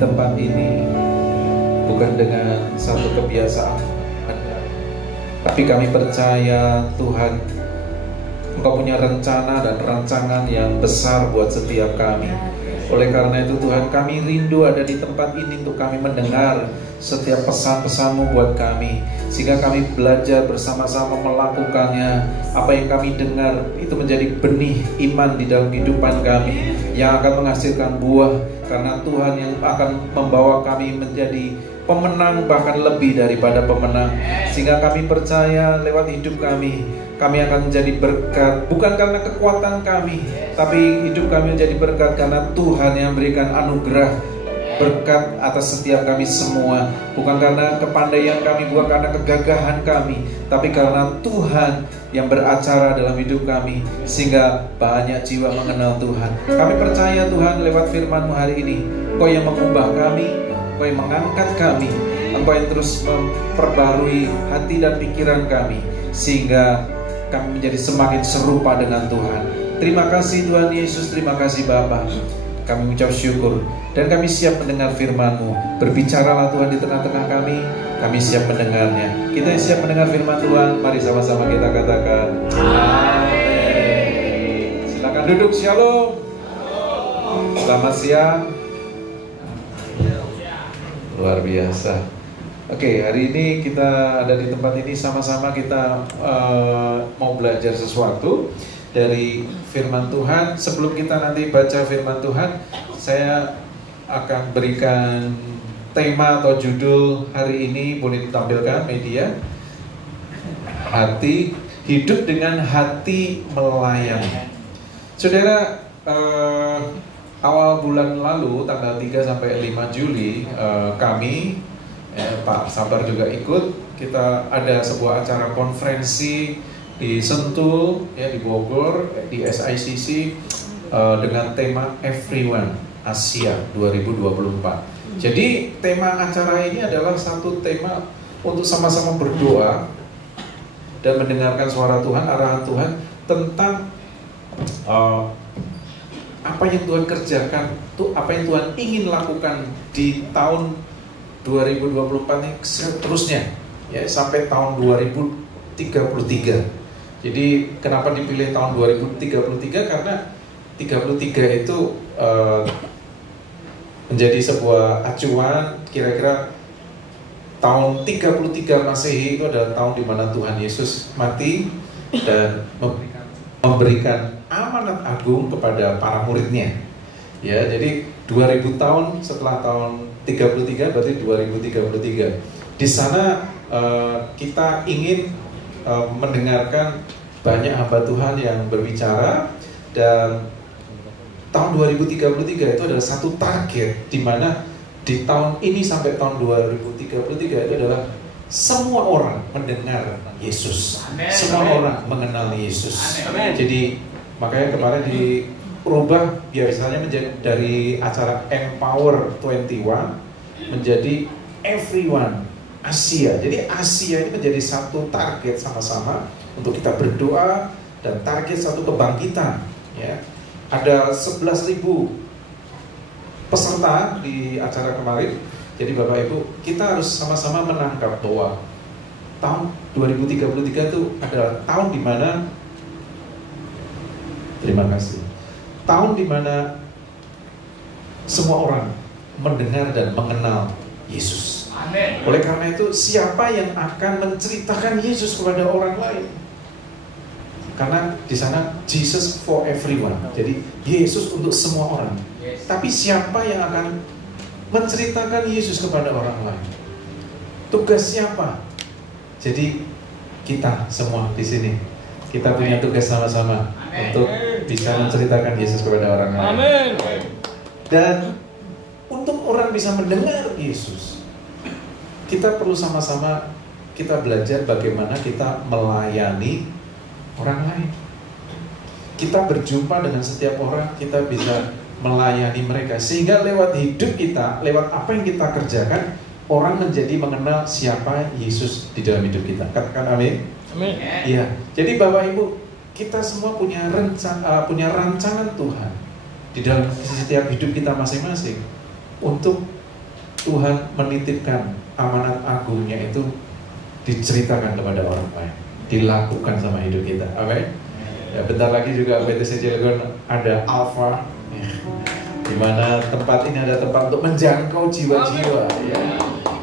tempat ini bukan dengan satu kebiasaan, tapi kami percaya Tuhan, Engkau punya rencana dan rancangan yang besar buat setiap kami. Oleh karena itu Tuhan, kami rindu ada di tempat ini untuk kami mendengar setiap pesan-pesan-Mu buat kami, sehingga kami belajar bersama-sama melakukannya. Apa yang kami dengar itu menjadi benih iman di dalam kehidupan kami yang akan menghasilkan buah, karena Tuhan yang akan membawa kami menjadi pemenang, bahkan lebih daripada pemenang. Sehingga kami percaya lewat hidup kami akan menjadi berkat, bukan karena kekuatan kami, tapi hidup kami menjadi berkat karena Tuhan yang memberikan anugerah berkat atas setiap kami semua. Bukan karena kepandaian kami, bukan karena kegagahan kami, tapi karena Tuhan yang beracara dalam hidup kami, sehingga banyak jiwa mengenal Tuhan. Kami percaya Tuhan lewat firman-Mu hari ini, Engkau yang mengubah kami, Engkau yang mengangkat kami, Engkau yang terus memperbarui hati dan pikiran kami, sehingga kami menjadi semakin serupa dengan Tuhan. Terima kasih Tuhan Yesus, terima kasih Bapa. Kami mengucap syukur dan kami siap mendengar firman-Mu. Berbicaralah Tuhan di tengah-tengah kami siap mendengarnya. Kita yang siap mendengar firman Tuhan, mari sama-sama kita katakan amin. Silakan duduk, shalom. Selamat siang. Luar biasa. Oke, hari ini kita ada di tempat ini sama-sama kita mau belajar sesuatu dari firman Tuhan. Sebelum kita nanti baca firman Tuhan, saya akan berikan tema atau judul hari ini. Boleh ditampilkan media. Hidup dengan hati melayani. Saudara, awal bulan lalu tanggal 3 sampai 5 Juli kami Pak Sabar juga ikut. Kita ada sebuah acara konferensi di Sentul, ya, di Bogor, di SICC dengan tema Everyone Asia 2024. Jadi tema acara ini adalah satu tema untuk sama-sama berdoa dan mendengarkan suara Tuhan, arahan Tuhan tentang apa yang Tuhan kerjakan, apa yang Tuhan ingin lakukan di tahun 2024 ini seterusnya, ya, sampai tahun 2033. Jadi kenapa dipilih tahun 2033? Karena 33 itu menjadi sebuah acuan. Kira-kira tahun 33 Masehi itu adalah tahun di mana Tuhan Yesus mati dan memberikan amanat agung kepada para muridnya. Ya, jadi 2000 tahun setelah tahun 33 berarti 2033. Di sana kita ingin mendengarkan banyak hamba Tuhan yang berbicara, dan tahun 2033 itu adalah satu target di mana di tahun ini sampai tahun 2033 itu adalah semua orang mendengar Yesus. Amen. Semua orang mengenal Yesus. Amen. Jadi makanya kemarin dirubah biasanya menjadi dari acara Empower 21 menjadi Everyone Asia. Jadi Asia ini menjadi satu target sama-sama untuk kita berdoa dan target satu kebangkitan, ya. Ada 11.000 peserta di acara kemarin. Jadi Bapak Ibu, kita harus sama-sama menangkap bahwa tahun 2033 itu adalah tahun di mana, terima kasih, tahun di mana semua orang mendengar dan mengenal Yesus. Amen. Oleh karena itu, siapa yang akan menceritakan Yesus kepada orang lain? Karena di sana Jesus for everyone. Jadi Yesus untuk semua orang. Yes. Tapi siapa yang akan menceritakan Yesus kepada orang lain? Tugas siapa? Jadi kita semua di sini, kita punya tugas sama-sama. Amen. Untuk bisa menceritakan Yesus kepada orang lain. Amen. Dan untuk orang bisa mendengar Yesus, kita perlu sama-sama kita belajar bagaimana kita melayani orang lain. Kita berjumpa dengan setiap orang, kita bisa melayani mereka, sehingga lewat hidup kita, lewat apa yang kita kerjakan, orang menjadi mengenal siapa Yesus di dalam hidup kita. Katakan amin. Amin. Iya. Jadi Bapak Ibu, kita semua punya rancangan Tuhan di dalam setiap hidup kita masing-masing untuk Tuhan menitipkan amanat agungnya itu diceritakan kepada orang lain, dilakukan sama hidup kita. Amin. Ya, bentar lagi juga BTC Cilegon ada Alpha, ya, di mana tempat ini ada tempat untuk menjangkau jiwa-jiwa. Ya.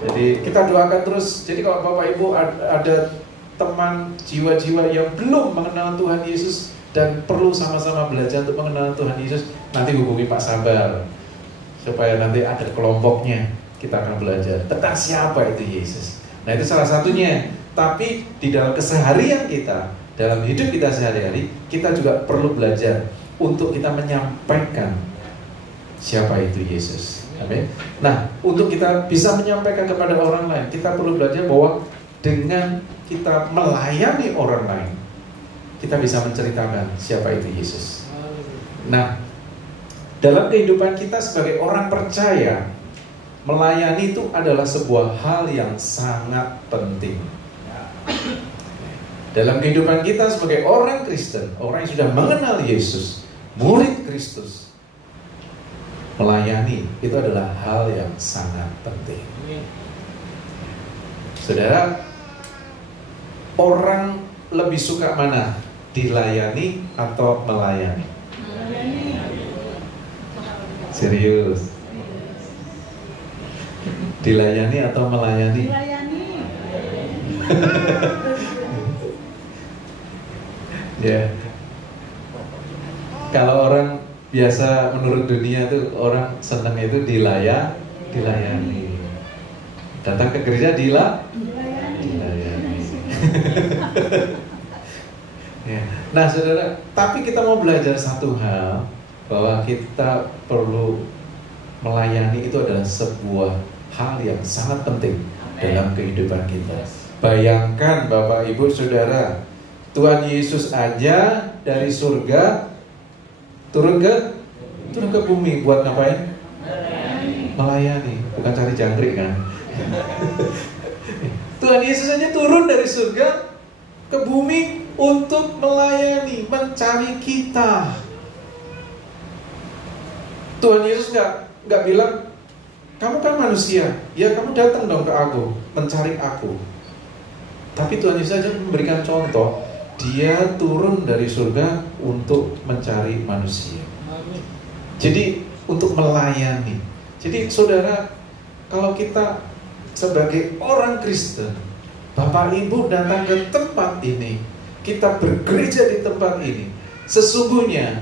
Jadi kita doakan terus. Jadi kalau Bapak Ibu ada teman jiwa-jiwa yang belum mengenal Tuhan Yesus dan perlu sama-sama belajar untuk mengenal Tuhan Yesus, nanti hubungi Pak Sabar supaya nanti ada kelompoknya. Kita akan belajar tentang siapa itu Yesus. Nah, itu salah satunya. Tapi di dalam keseharian kita, dalam hidup kita sehari-hari, kita juga perlu belajar untuk kita menyampaikan siapa itu Yesus. Amin. Nah, untuk kita bisa menyampaikan kepada orang lain, kita perlu belajar bahwa dengan kita melayani orang lain, kita bisa menceritakan siapa itu Yesus. Nah, dalam kehidupan kita sebagai orang percaya, melayani itu adalah sebuah hal yang sangat penting. Dalam kehidupan kita sebagai orang Kristen, orang yang sudah mengenal Yesus, murid Kristus, melayani itu adalah hal yang sangat penting. Saudara, orang lebih suka mana? Dilayani atau melayani? Serius? Dilayani atau melayani? Dilayani. Ya. Kalau orang biasa menurut dunia tuh orang senang itu dilayani. Datang ke gereja dilayani. Ya. Nah, saudara, tapi kita mau belajar satu hal, bahwa kita perlu melayani itu adalah sebuah hal yang sangat penting dalam kehidupan kita. Bayangkan Bapak Ibu Saudara, Tuhan Yesus aja dari surga turun ke bumi buat ngapain? Melayani, bukan cari jangkrik kan? Tuhan Yesus aja turun dari surga ke bumi untuk melayani, mencari kita. Tuhan Yesus nggak bilang, kamu kan manusia, ya kamu datang dong ke aku, mencari aku. Tapi Tuhan Yesus saja memberikan contoh, dia turun dari surga untuk mencari manusia. Jadi untuk melayani. Jadi saudara, kalau kita sebagai orang Kristen, Bapak Ibu datang ke tempat ini, kita bergereja di tempat ini, sesungguhnya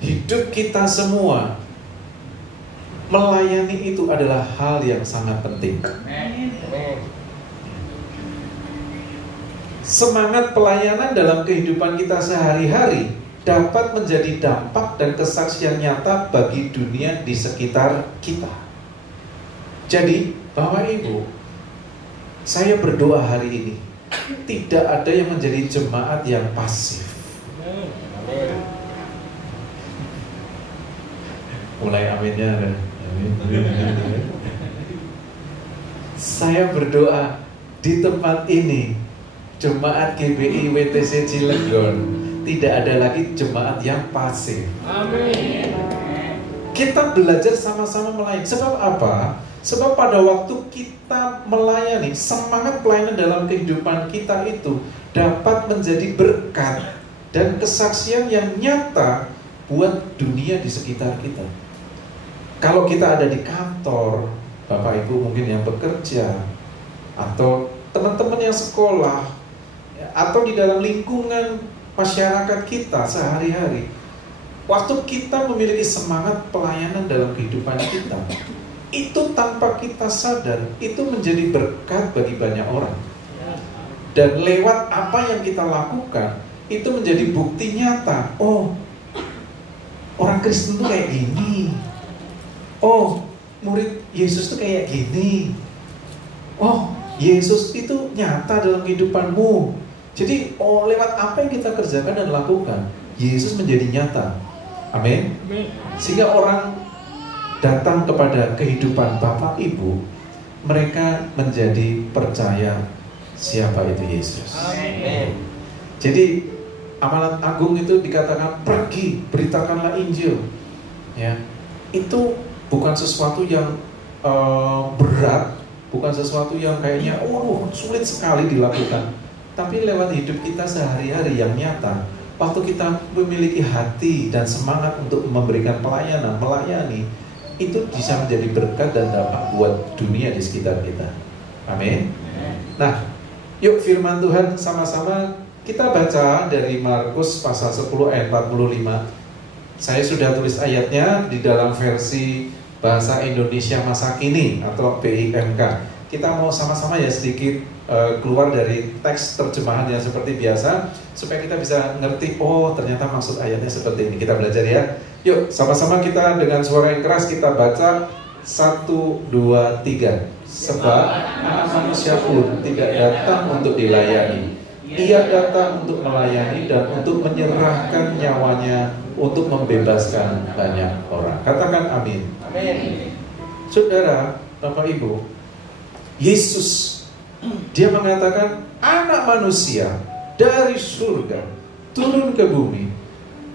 hidup kita semua melayani itu adalah hal yang sangat penting. Semangat pelayanan dalam kehidupan kita sehari-hari dapat menjadi dampak dan kesaksian nyata bagi dunia di sekitar kita. Jadi, Bapak Ibu, saya berdoa hari ini tidak ada yang menjadi jemaat yang pasif. Mulai aminnya. Saya berdoa di tempat ini, jemaat GBI WTC Cilegon, tidak ada lagi jemaat yang pasif. Amin. Kita belajar sama-sama melayani. Sebab apa? Sebab pada waktu kita melayani, semangat pelayanan dalam kehidupan kita itu dapat menjadi berkat dan kesaksian yang nyata buat dunia di sekitar kita. Kalau kita ada di kantor, Bapak Ibu mungkin yang bekerja, atau teman-teman yang sekolah, atau di dalam lingkungan masyarakat kita sehari-hari, waktu kita memiliki semangat pelayanan dalam kehidupan kita, itu tanpa kita sadar, itu menjadi berkat bagi banyak orang. Dan lewat apa yang kita lakukan, itu menjadi bukti nyata. Oh, orang Kristen tuh kayak gini. Oh, murid Yesus tuh kayak gini. Oh, Yesus itu nyata dalam kehidupanmu. Jadi, lewat apa yang kita kerjakan dan lakukan, Yesus menjadi nyata. Amin. Sehingga orang datang kepada kehidupan Bapak Ibu, mereka menjadi percaya siapa itu Yesus. Amin. Jadi, amanat agung itu dikatakan pergi, beritakanlah Injil. Ya, itu bukan sesuatu yang berat, bukan sesuatu yang kayaknya sulit sekali dilakukan. Tapi lewat hidup kita sehari-hari yang nyata, waktu kita memiliki hati dan semangat untuk memberikan pelayanan, melayani, itu bisa menjadi berkat dan dampak buat dunia di sekitar kita. Amin. Nah, yuk firman Tuhan sama-sama kita baca dari Markus pasal 10 ayat 45. Saya sudah tulis ayatnya di dalam versi Bahasa Indonesia Masa Kini atau BIMK. Kita mau sama-sama ya sedikit keluar dari teks terjemahan yang seperti biasa, supaya kita bisa ngerti, oh ternyata maksud ayatnya seperti ini. Kita belajar ya. Yuk sama-sama kita dengan suara yang keras kita baca 1, 2, 3. Sebab Anak Manusia pun tidak datang untuk dilayani, Ia datang untuk melayani dan untuk menyerahkan nyawanya untuk membebaskan banyak orang. Katakan amin. Amin. Saudara, Bapak Ibu, Yesus Dia mengatakan Anak Manusia dari surga turun ke bumi,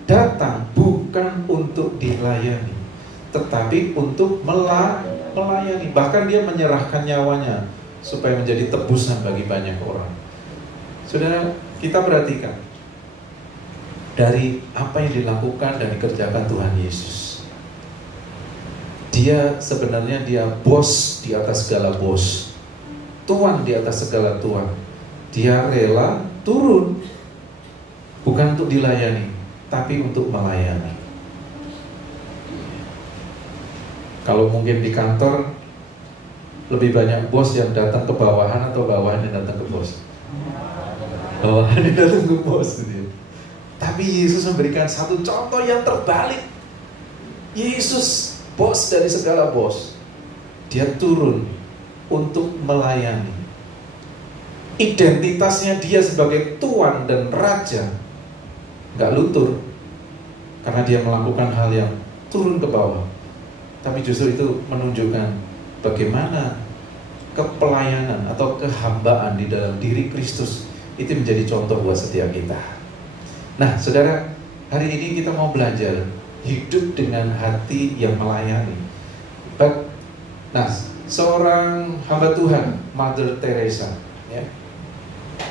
datang bukan untuk dilayani, tetapi untuk melayani. Bahkan Dia menyerahkan nyawanya supaya menjadi tebusan bagi banyak orang. Saudara, kita perhatikan dari apa yang dilakukan dan dikerjakan Tuhan Yesus. Dia sebenarnya bos di atas segala bos, tuan di atas segala tuan. Dia rela turun bukan untuk dilayani, tapi untuk melayani. Kalau mungkin di kantor lebih banyak bos yang datang ke bawahan atau bawahan yang datang ke bos? Bawahan yang datang ke bos gitu. Tapi Yesus memberikan satu contoh yang terbalik. Yesus bos dari segala bos, Dia turun untuk melayani. Identitasnya Dia sebagai tuan dan raja gak luntur karena Dia melakukan hal yang turun ke bawah, tapi justru itu menunjukkan bagaimana kepelayanan atau kehambaan di dalam diri Kristus itu menjadi contoh buat setiap kita. Nah, saudara, hari ini kita mau belajar hidup dengan hati yang melayani. Nah, seorang hamba Tuhan, Mother Teresa, ya,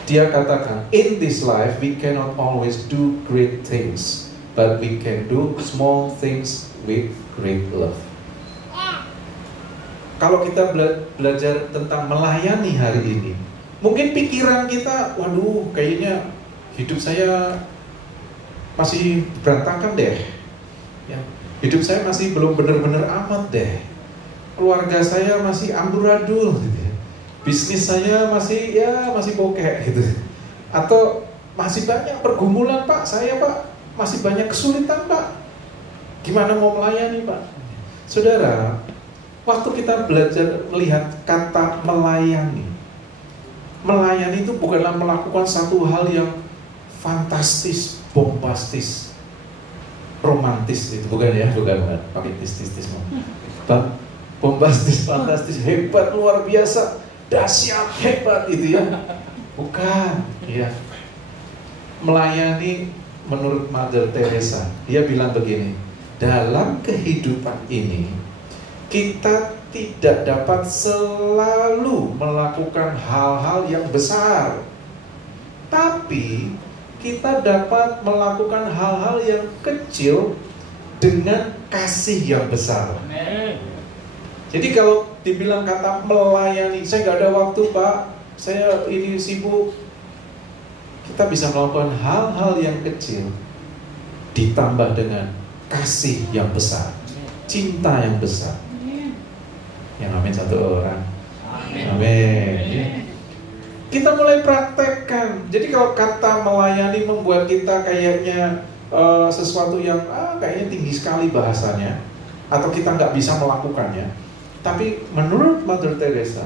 dia katakan, in this life we cannot always do great things, but we can do small things with great love. Kalau kita belajar tentang melayani hari ini, mungkin pikiran kita, waduh, kayaknya hidup saya masih berantakan deh, ya. Hidup saya masih belum benar-benar amat deh. Keluarga saya masih amburadul, gitu ya. Bisnis saya masih bokeh, gitu. Atau masih banyak pergumulan Pak, saya Pak masih banyak kesulitan Pak. Gimana mau melayani Pak? Saudara, waktu kita belajar melihat kata melayani, melayani itu bukanlah melakukan satu hal yang fantastis, bombastis, romantis, itu bukan ya, bukan pakai tis-tis, bombastis, fantastis, hebat, luar biasa, dahsyat, hebat itu ya, bukan, ya. Melayani menurut Mother Teresa, dia bilang begini, dalam kehidupan ini kita tidak dapat selalu melakukan hal-hal yang besar, tapi kita dapat melakukan hal-hal yang kecil dengan kasih yang besar. Amen. Jadi kalau dibilang kata melayani, saya gak ada waktu Pak, saya ini sibuk, kita bisa melakukan hal-hal yang kecil ditambah dengan kasih yang besar, cinta yang besar. Yang amin satu orang. Amin. Amin. Kita mulai praktekkan. Jadi kalau kata melayani membuat kita kayaknya sesuatu yang kayaknya tinggi sekali bahasanya, atau kita nggak bisa melakukannya. Tapi menurut Mother Teresa,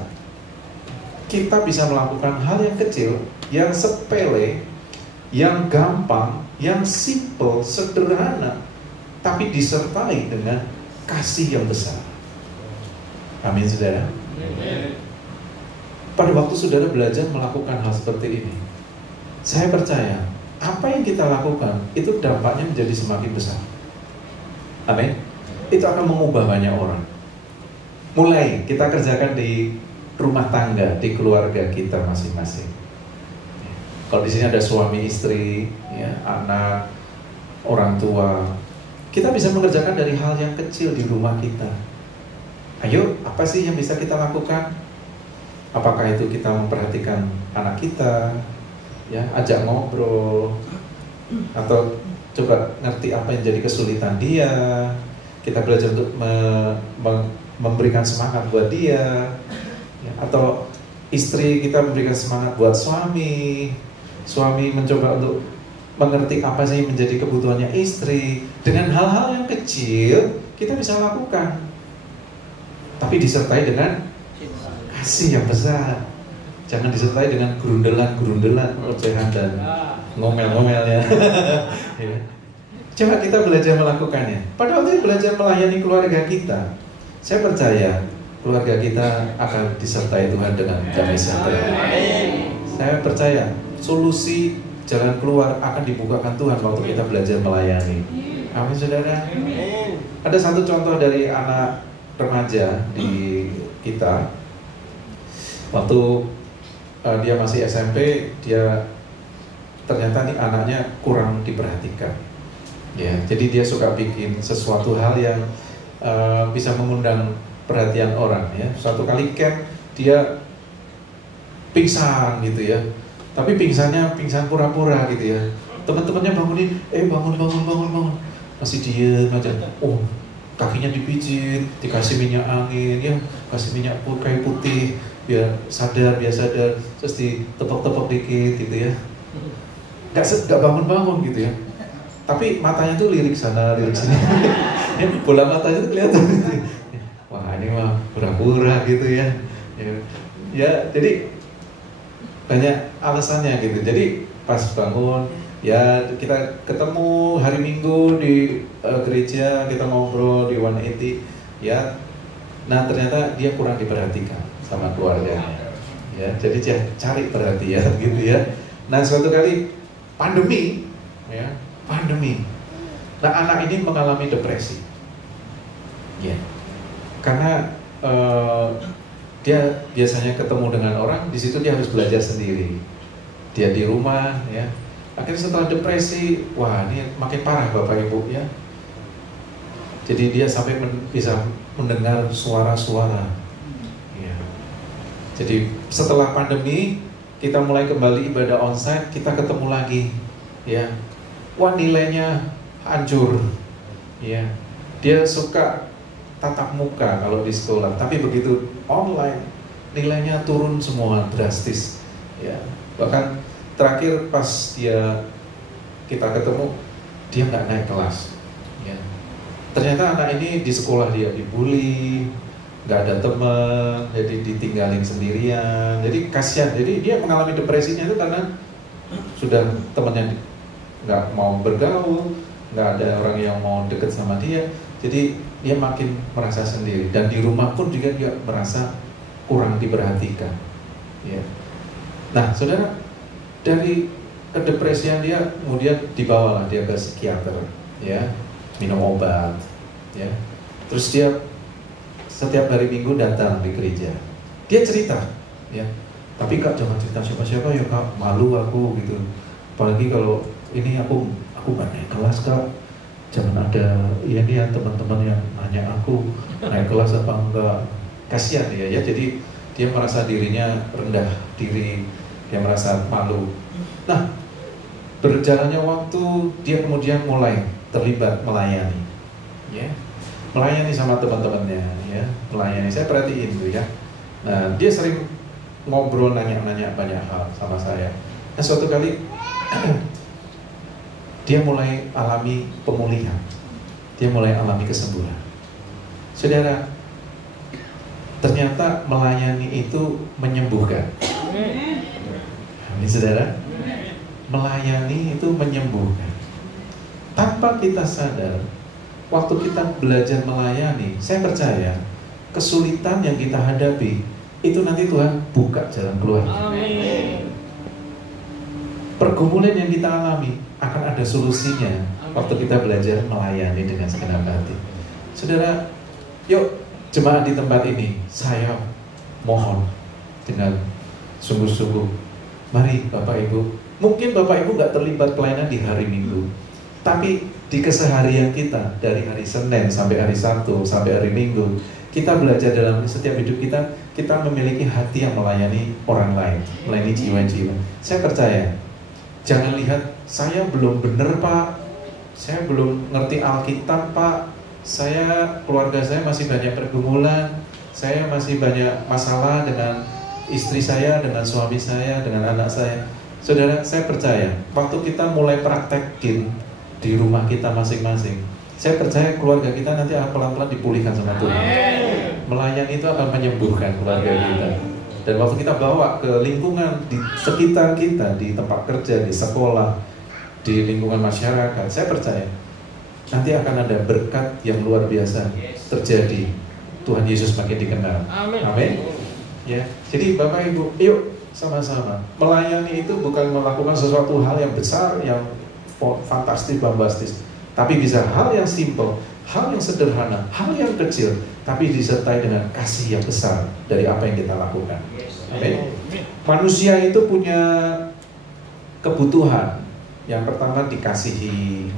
kita bisa melakukan hal yang kecil, yang sepele, yang gampang, yang simple, sederhana, tapi disertai dengan kasih yang besar. Amin, saudara. Amin. Pada waktu saudara belajar melakukan hal seperti ini, saya percaya apa yang kita lakukan itu dampaknya menjadi semakin besar. Amin. Itu akan mengubah banyak orang. mulai kita kerjakan di rumah tangga, di keluarga kita masing-masing. Kalau di sini ada suami istri, ya, anak, orang tua, kita bisa mengerjakan dari hal yang kecil di rumah kita. Ayo, apa sih yang bisa kita lakukan? Apakah itu kita memperhatikan anak kita, ya, ajak ngobrol, atau coba ngerti apa yang jadi kesulitan dia, kita belajar untuk memberikan semangat buat dia, ya, atau istri kita memberikan semangat buat suami mencoba untuk mengerti apa sih menjadi kebutuhannya istri. Dengan hal-hal yang kecil kita bisa lakukan, tapi disertai dengan kasih yang besar. Jangan disertai dengan gerundelan, ocehan dan ngomel-ngomel ya. Coba kita belajar melakukannya. Pada waktu belajar melayani keluarga kita, saya percaya keluarga kita akan disertai Tuhan dengan damai sejahtera. Saya percaya solusi jalan keluar akan dibukakan Tuhan waktu kita belajar melayani. Amin, saudara. Ada satu contoh dari anak remaja di kita. Waktu dia masih SMP, dia ternyata nih anaknya kurang diperhatikan. Ya, jadi dia suka bikin sesuatu hal yang bisa mengundang perhatian orang. Ya, suatu kali camp dia pingsan gitu ya, tapi pingsan pura-pura gitu ya. Teman-temannya bangunin, bangun, masih diem aja. Oh, kakinya dipijit, dikasih minyak angin, ya, kasih minyak kayu putih, biar sadar, terus ditepok-tepok dikit gitu ya. Gak bangun-bangun gitu ya. Tapi matanya tuh lirik sana, lirik sini. Ya, bola matanya tuh kelihatan gitu. Wah, ini mah pura-pura gitu ya. Ya, jadi banyak alasannya gitu. Jadi pas bangun, ya kita ketemu hari Minggu di gereja, kita ngobrol di 180, ya. Nah, ternyata dia kurang diperhatikan sama keluarganya. Ya, jadi dia cari perhatian gitu ya. Nah, suatu kali pandemi, ya, pandemi. Nah, anak ini mengalami depresi. Ya. Karena dia biasanya ketemu dengan orang, di situ dia harus belajar sendiri. Dia di rumah, ya. Akhirnya setelah depresi, wah ini makin parah Bapak Ibu ya. Jadi dia sampai bisa mendengar suara-suara. Ya. Jadi setelah pandemi kita mulai kembali ibadah onsite, kita ketemu lagi, ya. Wah, nilainya hancur, ya. Dia suka tatap muka kalau di sekolah, tapi begitu online nilainya turun semua drastis, ya. Bahkan terakhir pas kita ketemu, dia nggak naik kelas, ya. Ternyata anak ini di sekolah dia dibully, nggak ada teman, jadi ditinggalin sendirian, jadi kasihan. Jadi dia mengalami depresinya itu karena sudah temannya nggak mau bergaul, nggak ada orang yang mau deket sama dia, jadi dia makin merasa sendiri. Dan di rumah pun juga dia merasa kurang diperhatikan, ya. Nah, saudara, dari kedepresian dia kemudian dibawalah dia ke psikiater, ya, minum obat, ya. Terus dia setiap hari Minggu datang di gereja. Dia cerita, ya. Tapi Kak, jangan cerita siapa-siapa ya Kak, malu aku gitu. Apalagi kalau ini aku gak naik kelas Kak. Jangan ada ini ya teman-teman yang nanya aku naik kelas apa enggak. Kasihan dia ya. Jadi dia merasa dirinya rendah diri, dia merasa malu. Nah, berjalannya waktu dia kemudian mulai terlibat melayani, ya. Melayani sama teman-temannya, ya. Melayani, saya perhatiin tuh ya. Nah, dia sering ngobrol, nanya-nanya banyak hal sama saya. Nah, suatu kali dia mulai alami pemulihan, dia mulai alami kesembuhan. Saudara, ternyata melayani itu menyembuhkan. Amin, saudara. Melayani itu menyembuhkan. Tanpa kita sadar, waktu kita belajar melayani, saya percaya kesulitan yang kita hadapi itu nanti Tuhan buka jalan keluar. Amin. Pergumulan yang kita alami akan ada solusinya waktu kita belajar melayani dengan segenap hati. Saudara, yuk Jemaat di tempat ini, saya mohon dengan sungguh-sungguh, mari Bapak Ibu, mungkin Bapak Ibu nggak terlibat pelayanan di hari Minggu, tapi di keseharian kita, dari hari Senin sampai hari Sabtu, sampai hari Minggu, kita belajar dalam setiap hidup kita memiliki hati yang melayani orang lain, melayani jiwa-jiwa. Saya percaya, jangan lihat, saya belum benar Pak, saya belum ngerti Alkitab Pak, keluarga saya masih banyak pergumulan, saya masih banyak masalah dengan istri saya, dengan suami saya, dengan anak saya. Saudara, saya percaya, waktu kita mulai praktekin di rumah kita masing-masing, saya percaya keluarga kita nanti akan pelan-pelan dipulihkan sama Tuhan. Melayani itu akan menyembuhkan keluarga kita. Dan waktu kita bawa ke lingkungan di sekitar kita, di tempat kerja, di sekolah, di lingkungan masyarakat, saya percaya nanti akan ada berkat yang luar biasa terjadi. Tuhan Yesus makin dikenal. Amin. Ya, jadi Bapak Ibu, yuk sama-sama. Melayani itu bukan melakukan sesuatu hal yang besar, yang fantastis, bombastis, tapi bisa hal yang simple, hal yang sederhana, hal yang kecil, tapi disertai dengan kasih yang besar dari apa yang kita lakukan. Amin. Manusia itu punya kebutuhan. Yang pertama dikasihi.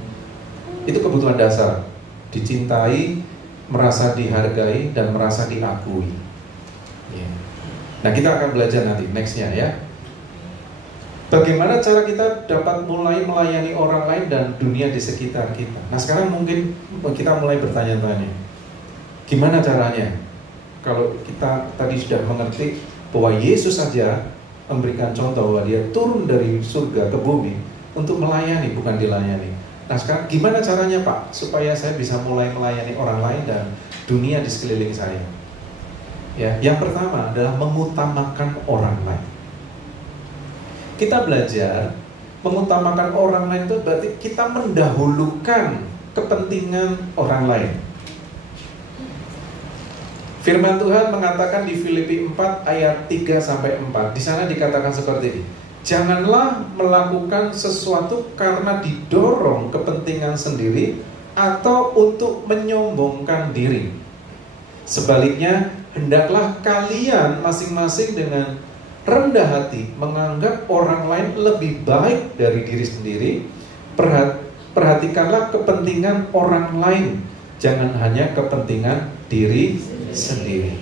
Itu kebutuhan dasar. Dicintai, merasa dihargai, dan merasa diakui. Nah, kita akan belajar nanti nextnya ya. Bagaimana cara kita dapat mulai melayani orang lain dan dunia di sekitar kita. Nah, sekarang mungkin kita mulai bertanya-tanya, gimana caranya? Kalau kita tadi sudah mengerti bahwa Yesus saja memberikan contoh bahwa dia turun dari surga ke bumi untuk melayani, bukan dilayani. Nah, sekarang gimana caranya Pak, supaya saya bisa mulai melayani orang lain dan dunia di sekeliling saya? Ya, yang pertama adalah mengutamakan orang lain. Kita belajar mengutamakan orang lain itu berarti kita mendahulukan kepentingan orang lain. Firman Tuhan mengatakan di Filipi 4 ayat 3-4. Di sana dikatakan seperti ini. Janganlah melakukan sesuatu karena didorong kepentingan sendiri atau untuk menyombongkan diri. Sebaliknya, hendaklah kalian masing-masing dengan rendah hati menganggap orang lain lebih baik dari diri sendiri. Perhatikanlah kepentingan orang lain, jangan hanya kepentingan diri sendiri.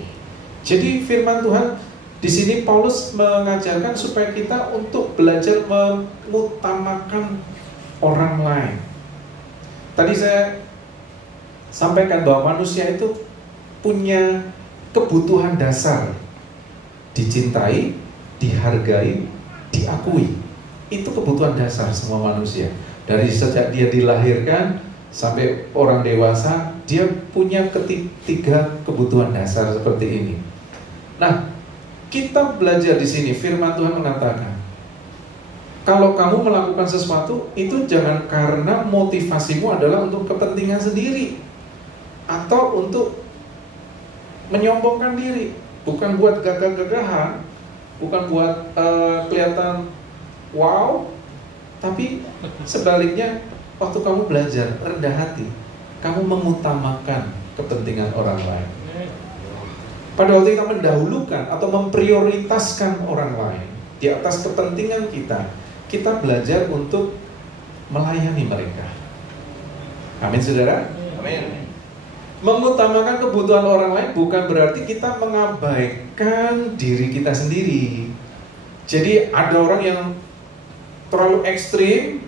Jadi firman Tuhan di sini Paulus mengajarkan supaya kita untuk belajar mengutamakan orang lain. Tadi saya sampaikan bahwa manusia itu punya kebutuhan dasar, dicintai, dihargai, diakui. Itu kebutuhan dasar semua manusia. Dari sejak dia dilahirkan sampai orang dewasa, dia punya tiga kebutuhan dasar seperti ini. Nah, kita belajar di sini, firman Tuhan mengatakan, kalau kamu melakukan sesuatu, itu jangan karena motivasimu adalah untuk kepentingan sendiri atau untuk menyombongkan diri, bukan buat gagah-gagahan, bukan buat kelihatan wow, tapi sebaliknya waktu kamu belajar rendah hati, kamu mengutamakan kepentingan orang lain. Pada waktu kita mendahulukan atau memprioritaskan orang lain di atas kepentingan kita, kita belajar untuk melayani mereka. Amin, saudara? Amin. Mengutamakan kebutuhan orang lain bukan berarti kita mengabaikan diri kita sendiri. Jadi ada orang yang terlalu ekstrim,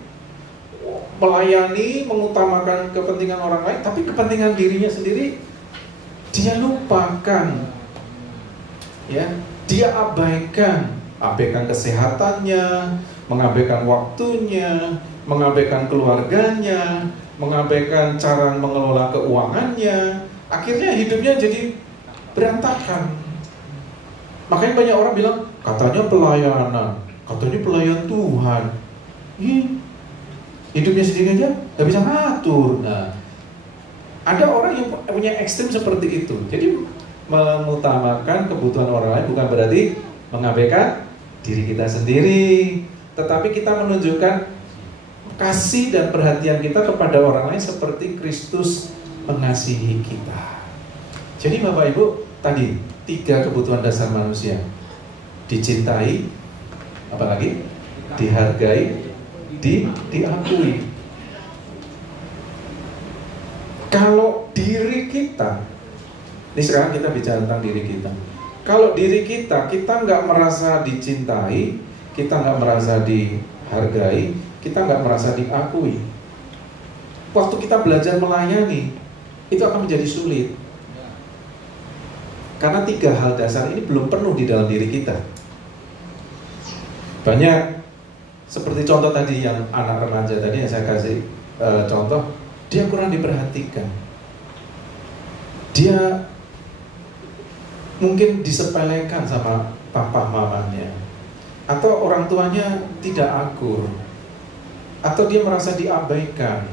melayani, mengutamakan kepentingan orang lain, tapi kepentingan dirinya sendiri dia lupakan. Ya, dia abaikan kesehatannya, mengabaikan waktunya, mengabaikan keluarganya, mengabaikan cara mengelola keuangannya. Akhirnya hidupnya jadi berantakan. Makanya banyak orang bilang, katanya pelayanan, katanya pelayan Tuhan. Hidupnya sendiri aja gak bisa ngatur. Nah, ada orang yang punya ekstrim seperti itu. Jadi mengutamakan kebutuhan orang lain bukan berarti mengabaikan diri kita sendiri, tetapi kita menunjukkan kasih dan perhatian kita kepada orang lain seperti Kristus mengasihi kita. Jadi Bapak Ibu, tadi 3 kebutuhan dasar manusia: dicintai, apalagi dihargai, diakui. Kalau diri kita, ini sekarang kita bicara tentang diri kita. Kalau diri kita nggak merasa dicintai, kita nggak merasa dihargai, kita nggak merasa diakui, waktu kita belajar melayani, itu akan menjadi sulit. Karena 3 hal dasar ini belum penuh di dalam diri kita. Banyak, seperti contoh tadi yang anak remaja tadi yang saya kasih contoh, dia kurang diperhatikan. Dia mungkin disepelekan sama papa mamanya, atau orang tuanya tidak akur, atau dia merasa diabaikan,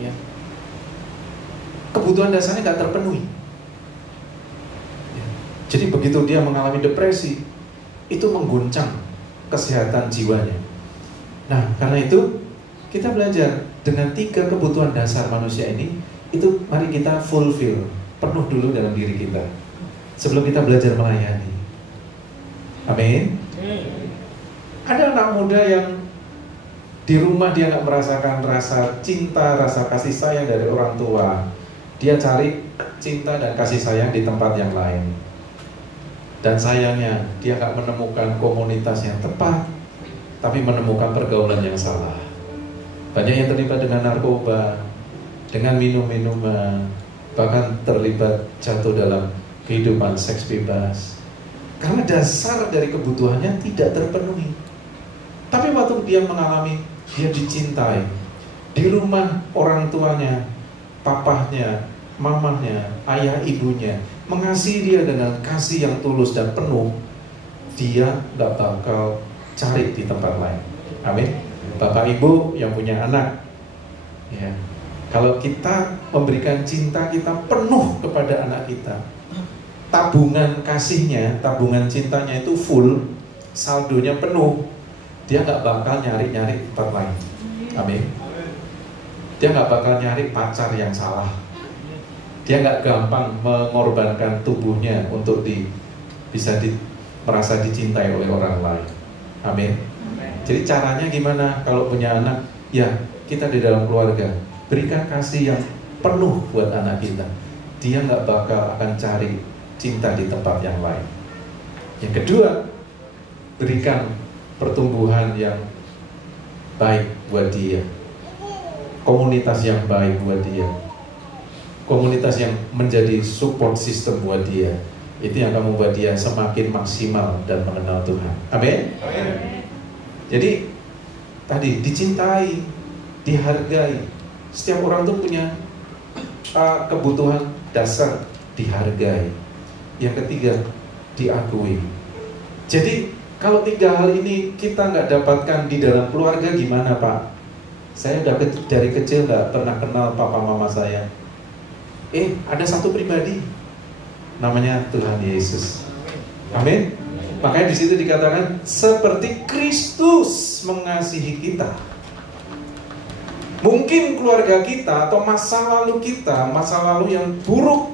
ya. Kebutuhan dasarnya nggak terpenuhi, ya. Jadi begitu dia mengalami depresi, itu mengguncang kesehatan jiwanya. Nah, karena itu kita belajar dengan 3 kebutuhan dasar manusia ini, itu mari kita fulfill, penuh dulu dalam diri kita sebelum kita belajar melayani. Amin. Ada anak muda yang di rumah dia nggak merasakan rasa cinta, rasa kasih sayang dari orang tua. Dia cari cinta dan kasih sayang di tempat yang lain. Dan sayangnya dia nggak menemukan komunitas yang tepat, tapi menemukan pergaulan yang salah. Banyak yang terlibat dengan narkoba, dengan minum-minuman, bahkan terlibat jatuh dalam kehidupan seks bebas. Karena dasar dari kebutuhannya tidak terpenuhi. Tapi waktu dia mengalami, dia dicintai di rumah, orang tuanya, papahnya, mamahnya, ayah ibunya mengasihi dia dengan kasih yang tulus dan penuh, dia gak bakal cari di tempat lain. Amin. Bapak Ibu yang punya anak, ya, kalau kita memberikan cinta kita penuh kepada anak kita, tabungan kasihnya, tabungan cintanya itu full, saldonya penuh, dia gak bakal nyari-nyari tempat lain. Amin. Dia gak bakal nyari pacar yang salah. Dia gak gampang mengorbankan tubuhnya untuk merasa dicintai oleh orang lain. Amin. Jadi caranya gimana kalau punya anak? Ya, kita di dalam keluarga berikan kasih yang penuh buat anak kita. Dia gak bakal akan cari cinta di tempat yang lain. Yang kedua, berikan pertumbuhan yang baik buat dia, komunitas yang baik buat dia, komunitas yang menjadi support system buat dia. Itu yang akan membuat dia semakin maksimal dan mengenal Tuhan. Amin. Jadi tadi dicintai, dihargai. Setiap orang tuh punya kebutuhan dasar, dihargai. Yang ketiga, diakui. Jadi kalau 3 hal ini kita nggak dapatkan di dalam keluarga, gimana Pak? Saya udah dari kecil nggak pernah kenal papa mama saya. Ada satu pribadi, namanya Tuhan Yesus. Amin. Makanya di situ dikatakan seperti Kristus mengasihi kita. Mungkin keluarga kita atau masa lalu kita, masa lalu yang buruk,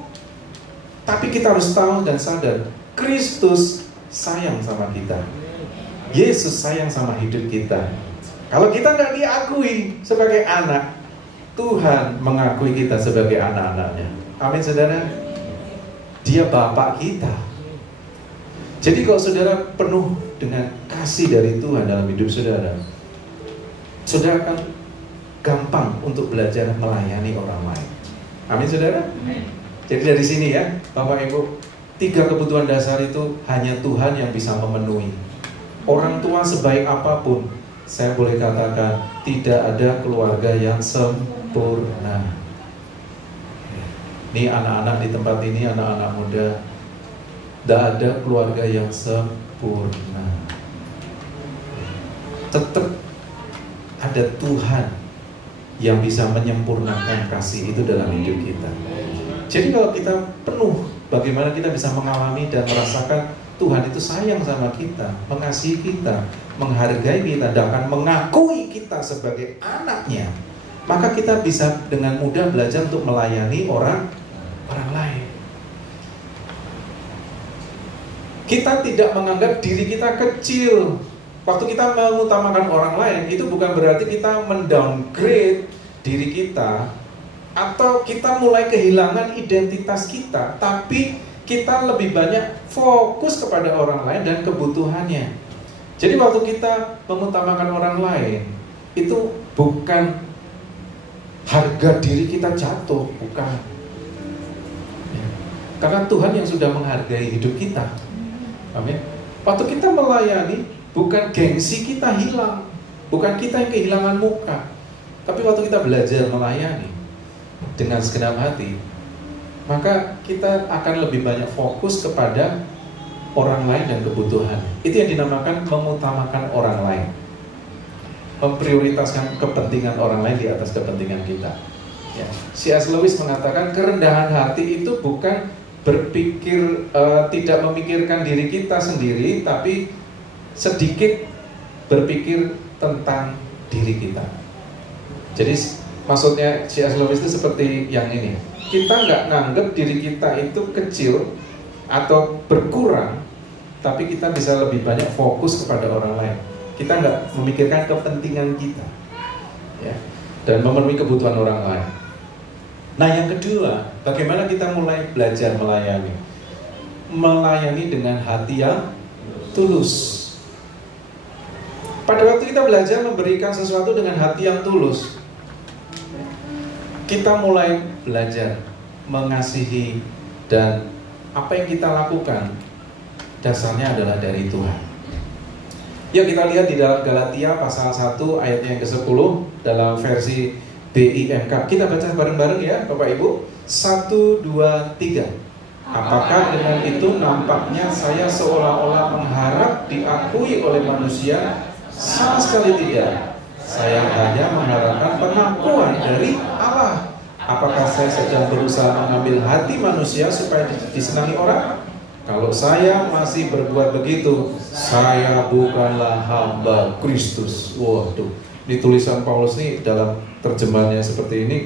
tapi kita harus tahu dan sadar Kristus sayang sama kita. Yesus sayang sama hidup kita. Kalau kita nggak diakui sebagai anak, Tuhan mengakui kita sebagai anak-anaknya. Amin saudara. Dia Bapak kita. Jadi kalau saudara penuh dengan kasih dari Tuhan dalam hidup saudara, saudara akan gampang untuk belajar melayani orang lain. Amin saudara. Jadi dari sini ya Bapak Ibu, 3 kebutuhan dasar itu hanya Tuhan yang bisa memenuhi. Orang tua sebaik apapun, saya boleh katakan tidak ada keluarga yang sempurna. Ini anak-anak di tempat ini, anak-anak muda, tidak ada keluarga yang sempurna. Tetap ada Tuhan yang bisa menyempurnakan kasih itu dalam hidup kita. Jadi kalau kita penuh, bagaimana kita bisa mengalami dan merasakan Tuhan itu sayang sama kita, mengasihi kita, menghargai kita, dan akan mengakui kita sebagai anaknya, maka kita bisa dengan mudah belajar untuk melayani orang lain. Kita tidak menganggap diri kita kecil. Waktu kita mengutamakan orang lain, itu bukan berarti kita mendowngrade diri kita, atau kita mulai kehilangan identitas kita, tapi kita lebih banyak fokus kepada orang lain dan kebutuhannya. Jadi waktu kita mengutamakan orang lain, itu bukan harga diri kita jatuh, bukan. Karena Tuhan yang sudah menghargai hidup kita. Amin. Waktu kita melayani, bukan gengsi kita hilang, bukan kita yang kehilangan muka, tapi waktu kita belajar melayani dengan segenap hati, maka kita akan lebih banyak fokus kepada orang lain dan kebutuhan. Itu yang dinamakan mengutamakan orang lain, memprioritaskan kepentingan orang lain di atas kepentingan kita. Ya. C.S. Lewis mengatakan kerendahan hati itu bukan berpikir, tidak memikirkan diri kita sendiri, tapi sedikit berpikir tentang diri kita. Jadi maksudnya C.S. Lewis itu seperti yang ini. Kita nggak nganggap diri kita itu kecil atau berkurang, tapi kita bisa lebih banyak fokus kepada orang lain. Kita nggak memikirkan kepentingan kita, ya, dan memenuhi kebutuhan orang lain. Nah, yang kedua, bagaimana kita mulai belajar melayani? Melayani dengan hati yang tulus. Pada waktu kita belajar memberikan sesuatu dengan hati yang tulus, kita mulai belajar mengasihi, dan apa yang kita lakukan dasarnya adalah dari Tuhan. Yuk kita lihat di dalam Galatia pasal 1 ayatnya yang ke-10 dalam versi BIMK. Kita baca bareng-bareng ya Bapak Ibu. 1, 2, 3. Apakah dengan itu nampaknya saya seolah-olah mengharap diakui oleh manusia? Sama sekali tidak. Saya hanya mengharapkan pengakuan dari Allah. Apakah saya sedang berusaha mengambil hati manusia supaya disenangi orang? Kalau saya masih berbuat begitu, saya bukanlah hamba Kristus. Waduh, di tulisan Paulus nih dalam terjemahannya seperti ini.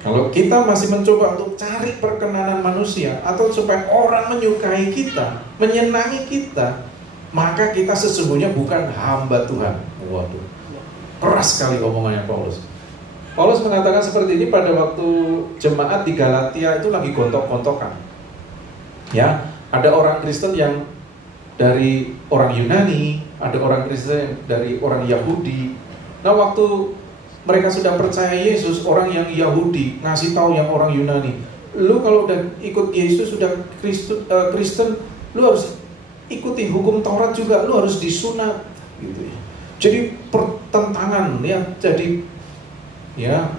Kalau kita masih mencoba untuk cari perkenanan manusia, atau supaya orang menyukai kita, menyenangi kita, maka kita sesungguhnya bukan hamba Tuhan. Waduh, keras sekali omongannya Paulus. Paulus mengatakan seperti ini pada waktu jemaat di Galatia itu lagi gontok-gontokan. Ya, ada orang Kristen yang dari orang Yunani, ada orang Kristen dari orang Yahudi. Nah, waktu mereka sudah percaya Yesus, orang yang Yahudi ngasih tahu yang orang Yunani, lu kalau udah ikut Yesus, sudah Kristen, lu harus ikuti hukum Taurat juga, lu harus disunat, gitu ya. Jadi pertentangan ya, jadi ya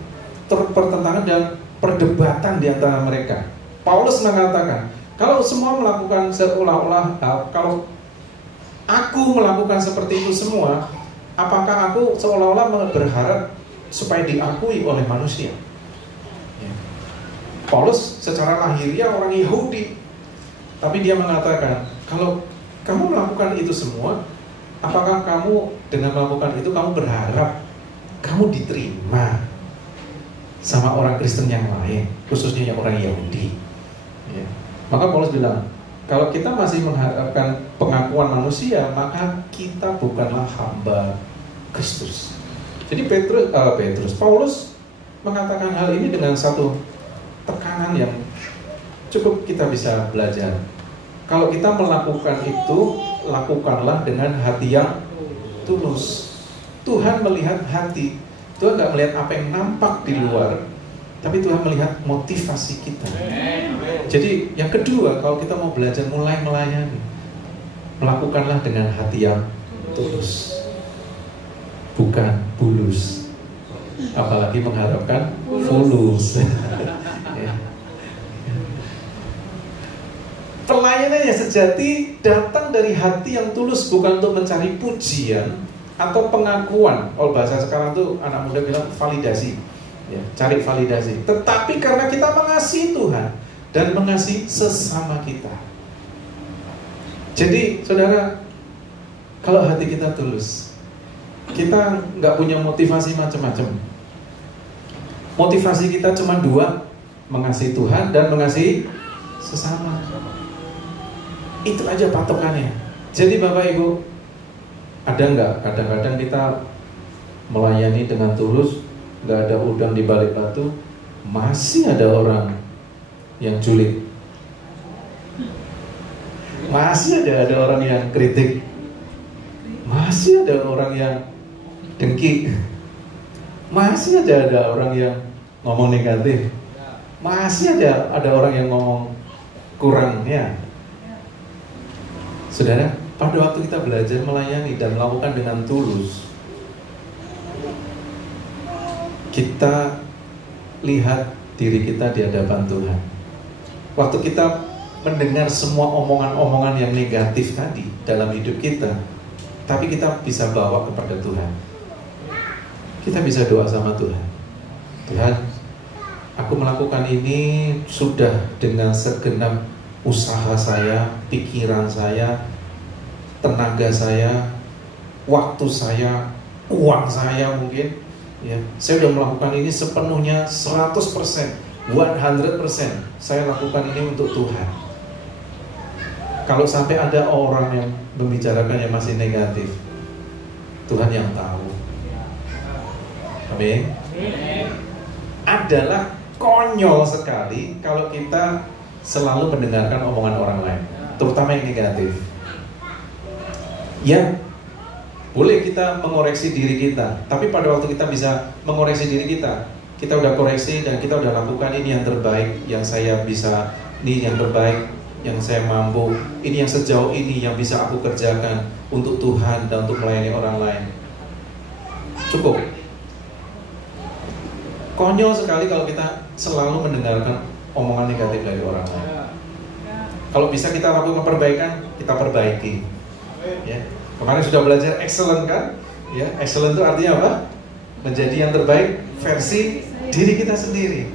pertentangan dan perdebatan di antara mereka. Paulus mengatakan, kalau semua melakukan seolah-olah, kalau aku melakukan seperti itu semua, apakah aku seolah-olah berharap supaya diakui oleh manusia? Ya. Paulus secara lahiriah orang Yahudi, tapi dia mengatakan, kalau kamu melakukan itu semua, apakah kamu dengan melakukan itu kamu berharap kamu diterima sama orang Kristen yang lain, khususnya yang orang Yahudi? Ya. Maka Paulus bilang, kalau kita masih mengharapkan pengakuan manusia, maka kita bukanlah hamba Kristus. Jadi Paulus mengatakan hal ini dengan satu tekanan yang cukup kita bisa belajar. Kalau kita melakukan itu, lakukanlah dengan hati yang tulus. Tuhan melihat hati. Tuhan gak melihat apa yang nampak di luar, tapi Tuhan melihat motivasi kita. Jadi yang kedua, kalau kita mau belajar mulai melayani, melakukanlah dengan hati yang tulus, bukan bulus. Apalagi mengharapkan fulus. Ya. Pelayanan yang sejati datang dari hati yang tulus, bukan untuk mencari pujian atau pengakuan. Kalau bahasa sekarang tuh anak muda bilang validasi, ya, cari validasi. Tetapi karena kita mengasihi Tuhan dan mengasihi sesama kita. Jadi saudara, kalau hati kita tulus, kita nggak punya motivasi macam-macam. Motivasi kita cuma dua, mengasihi Tuhan dan mengasihi sesama. Itu aja patokannya. Jadi Bapak Ibu, ada nggak kadang-kadang kita melayani dengan tulus, nggak ada udang di balik batu, masih ada orang yang julid, masih ada orang yang kritik, masih ada orang yang dengki, masih ada orang yang ngomong negatif, masih ada orang yang ngomong kurang, ya. Saudara, pada waktu kita belajar melayani dan melakukan dengan tulus, kita lihat diri kita di hadapan Tuhan. Waktu kita mendengar semua omongan-omongan yang negatif tadi dalam hidup kita, tapi kita bisa bawa kepada Tuhan. Kita bisa doa sama Tuhan. Tuhan, aku melakukan ini sudah dengan segenap usaha saya, pikiran saya, tenaga saya, waktu saya, uang saya mungkin, ya. Saya sudah melakukan ini sepenuhnya 100%, 100%. Saya lakukan ini untuk Tuhan. Kalau sampai ada orang yang membicarakan yang masih negatif, Tuhan yang tahu. Amin. Adalah konyol sekali kalau kita selalu mendengarkan omongan orang lain, terutama yang negatif. Ya, boleh kita mengoreksi diri kita, tapi pada waktu kita bisa mengoreksi diri kita, kita udah koreksi dan kita udah lakukan ini yang terbaik yang saya bisa, ini yang terbaik yang saya mampu, ini yang sejauh ini yang bisa aku kerjakan untuk Tuhan dan untuk melayani orang lain. Cukup. Konyol sekali kalau kita selalu mendengarkan omongan negatif dari orang lain. Kalau bisa kita lakukan perbaikan, kita perbaiki. Ya. Kemarin sudah belajar excellent kan? Ya, excellent itu artinya apa? Menjadi yang terbaik versi diri kita sendiri.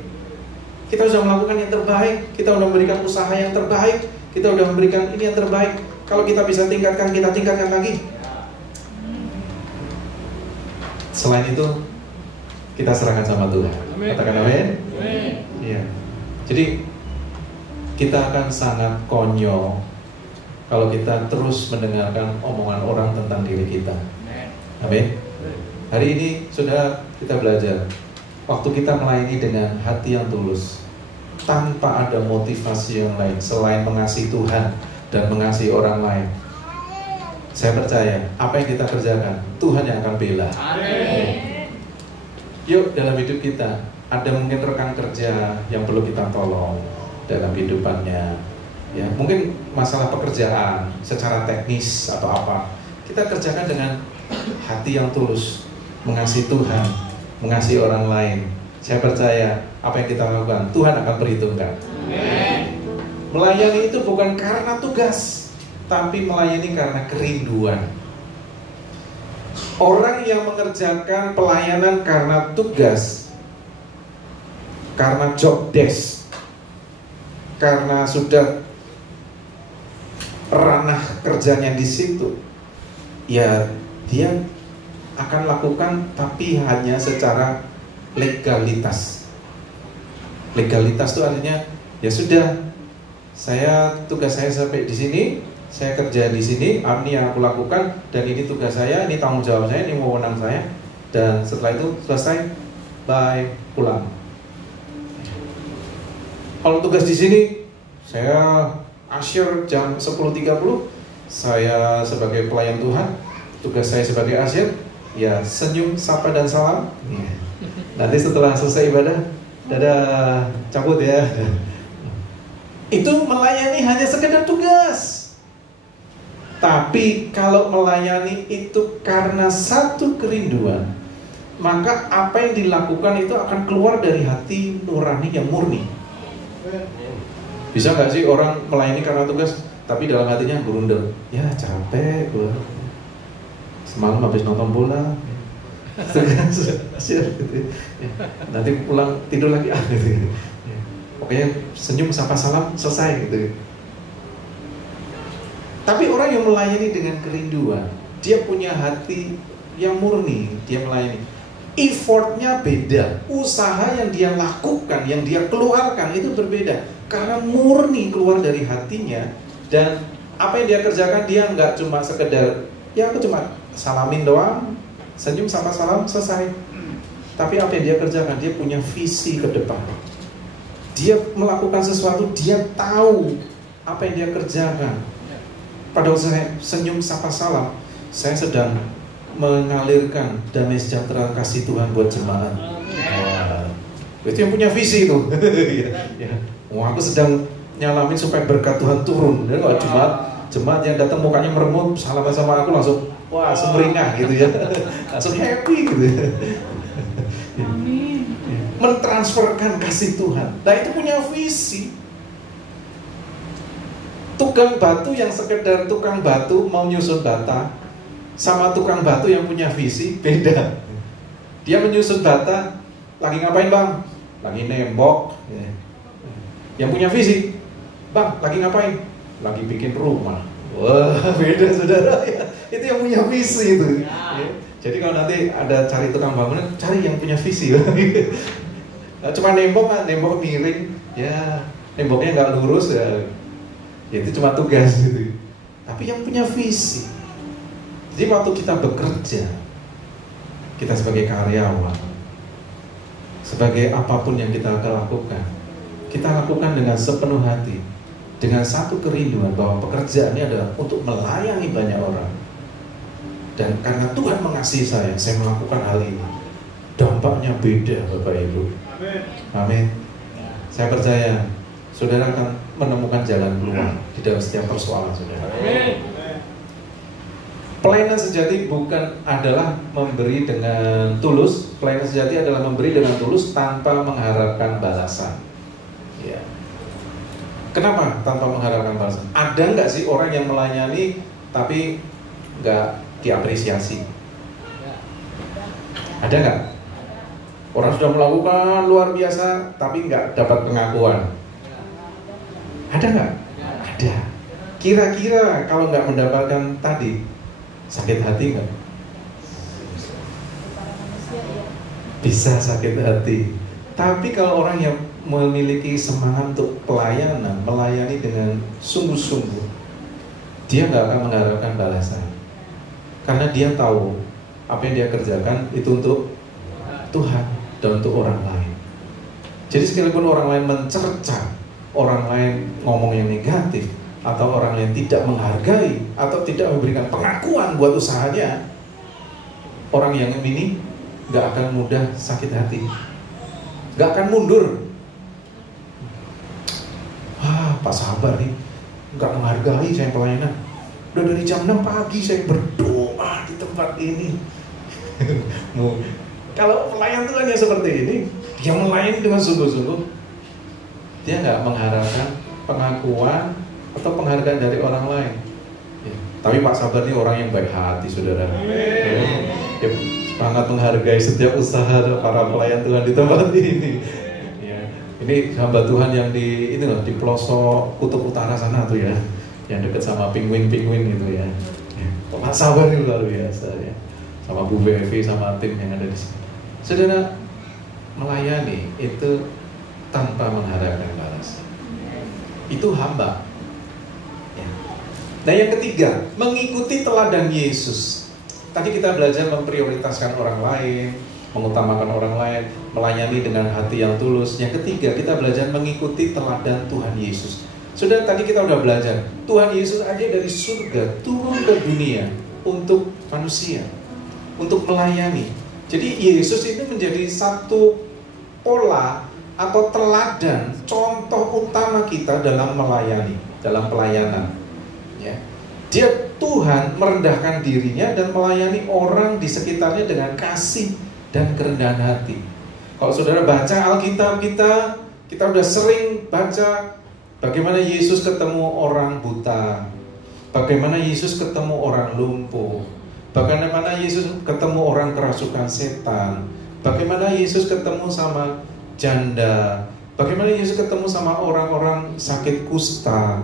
Kita sudah melakukan yang terbaik, kita sudah memberikan usaha yang terbaik, kita sudah memberikan ini yang terbaik. Kalau kita bisa tingkatkan, kita tingkatkan lagi. Selain itu, kita serahkan sama Tuhan. Katakan amin. Iya. Jadi kita akan sangat konyol kalau kita terus mendengarkan omongan orang tentang diri kita. Amin. Hari ini sudah kita belajar, waktu kita melayani dengan hati yang tulus, tanpa ada motivasi yang lain selain mengasihi Tuhan dan mengasihi orang lain, saya percaya apa yang kita kerjakan Tuhan yang akan bela. Amin. Yuk, dalam hidup kita ada mungkin rekan kerja yang perlu kita tolong dalam kehidupannya, ya, mungkin masalah pekerjaan secara teknis atau apa, kita kerjakan dengan hati yang tulus, mengasihi Tuhan, mengasihi orang lain. Saya percaya apa yang kita lakukan Tuhan akan perhitungkan. Amen. Melayani itu bukan karena tugas, tapi melayani karena kerinduan. Orang yang mengerjakan pelayanan karena tugas, karena job desk, karena sudah ranah kerjanya di situ, ya dia akan lakukan, tapi hanya secara legalitas. Legalitas itu artinya ya sudah, tugas saya sampai di sini, saya kerja di sini, ini yang aku lakukan, dan ini tugas saya, ini tanggung jawab saya, ini wewenang saya, dan setelah itu selesai, bye, pulang. Kalau tugas di sini, saya asyir jam 10.30, saya sebagai pelayan Tuhan, tugas saya sebagai asyir, ya senyum, sapa dan salam. Nanti setelah selesai ibadah, dadah, cabut ya. Itu melayani hanya sekedar tugas. Tapi kalau melayani itu karena satu kerinduan, maka apa yang dilakukan itu akan keluar dari hati nurani yang murni. Bisa gak sih orang melayani karena tugas, tapi dalam hatinya berundel, ya capek gue, semalam habis nonton bola, nanti pulang tidur lagi, gitu. Pokoknya senyum, sapa, salam, selesai gitu. Tapi orang yang melayani dengan kerinduan, dia punya hati yang murni, dia melayani. Effortnya beda, usaha yang dia lakukan, yang dia keluarkan itu berbeda, karena murni keluar dari hatinya dan Apa yang dia kerjakan, dia nggak cuma sekedar, ya aku cuma salamin doang, senyum sama salam, selesai. Tapi apa yang dia kerjakan, dia punya visi ke depan. Dia melakukan sesuatu, dia tahu apa yang dia kerjakan. Pada waktu saya senyum sapa salam, saya sedang mengalirkan damai sejahtera kasih Tuhan buat jemaat. Itu yang punya visi itu. Ya. Wah, aku sedang nyalamin supaya berkat Tuhan turun. Dan kalau jemaat yang datang mukanya meremut, salaman sama aku langsung wah sumringah gitu ya. Langsung happy gitu ya. Mentransferkan kasih Tuhan. Nah itu punya visi. Tukang batu yang sekedar tukang batu mau nyusun bata, sama tukang batu yang punya visi beda. Dia menyusun bata, lagi ngapain bang? Lagi nembok. Yang punya visi, bang lagi ngapain? Lagi bikin rumah. Wah beda saudara ya. Itu yang punya visi itu. Jadi kalau nanti ada cari tukang bangunan, cari yang punya visi. Cuma nembok miring, ya nemboknya nggak lurus ya itu cuma tugas gitu. Tapi yang punya visi. Jadi waktu kita bekerja, kita sebagai karyawan, sebagai apapun yang kita lakukan, kita lakukan dengan sepenuh hati, dengan satu kerinduan bahwa pekerjaan ini adalah untuk melayani banyak orang. Dan karena Tuhan mengasihi saya melakukan hal ini. Dampaknya beda Bapak Ibu. Amin. Saya percaya saudara akan menemukan jalan keluar di dalam setiap persoalan saudara. Pelayanan sejati bukan adalah memberi dengan tulus. Pelayanan sejati adalah memberi dengan tulus tanpa mengharapkan balasan. Ya. Kenapa tanpa mengharapkan balasan? Ada nggak sih orang yang melayani tapi nggak diapresiasi? Ada nggak? Orang sudah melakukan luar biasa tapi nggak dapat pengakuan. Ada nggak? Ada. Kira-kira kalau nggak mendapatkan tadi, sakit hati nggak? Bisa sakit hati. Tapi kalau orang yang memiliki semangat untuk pelayanan, melayani dengan sungguh-sungguh, dia nggak akan mengharapkan balasan. Karena dia tahu apa yang dia kerjakan itu untuk Tuhan dan untuk orang lain. Jadi sekalipun orang lain mencerca, orang lain ngomong yang negatif, atau orang lain tidak menghargai atau tidak memberikan pengakuan buat usahanya, orang yang ini gak akan mudah sakit hati, gak akan mundur. Wah, Pak Sabar nih gak menghargai saya pelayanan. Udah dari jam 6 pagi saya berdoa di tempat ini. Kalau pelayan Tuhan yang seperti ini, dia melayani dengan sungguh-sungguh, dia nggak mengharapkan pengakuan atau penghargaan dari orang lain. Ya. Tapi Pak Sabar ini orang yang baik hati, saudara. Ya, sangat menghargai setiap usaha para pelayan Tuhan di tempat ini. Ya. Ini hamba Tuhan yang di pelosok kutub utara sana tuh ya, yang dekat sama penguin-penguin gitu ya. Pak Sabar ini luar biasa ya. Sama Bu Bevi sama tim yang ada di sini. Saudara, melayani itu tanpa mengharapkan balasan. Itu hamba. Ya. Nah yang ketiga, mengikuti teladan Yesus. Tadi kita belajar memprioritaskan orang lain, mengutamakan orang lain, melayani dengan hati yang tulus. Yang ketiga, kita belajar mengikuti teladan Tuhan Yesus. Saudara, tadi kita udah belajar, Tuhan Yesus aja dari surga turun ke dunia untuk manusia, untuk melayani. Jadi Yesus itu menjadi satu pola atau teladan, contoh utama kita dalam melayani, dalam pelayanan. Ya. Dia Tuhan merendahkan dirinya dan melayani orang di sekitarnya dengan kasih dan kerendahan hati. Kalau saudara baca Alkitab kita udah sering baca bagaimana Yesus ketemu orang buta, bagaimana Yesus ketemu orang lumpuh, bagaimana Yesus ketemu orang kerasukan setan, bagaimana Yesus ketemu sama janda, bagaimana Yesus ketemu sama orang-orang sakit kusta.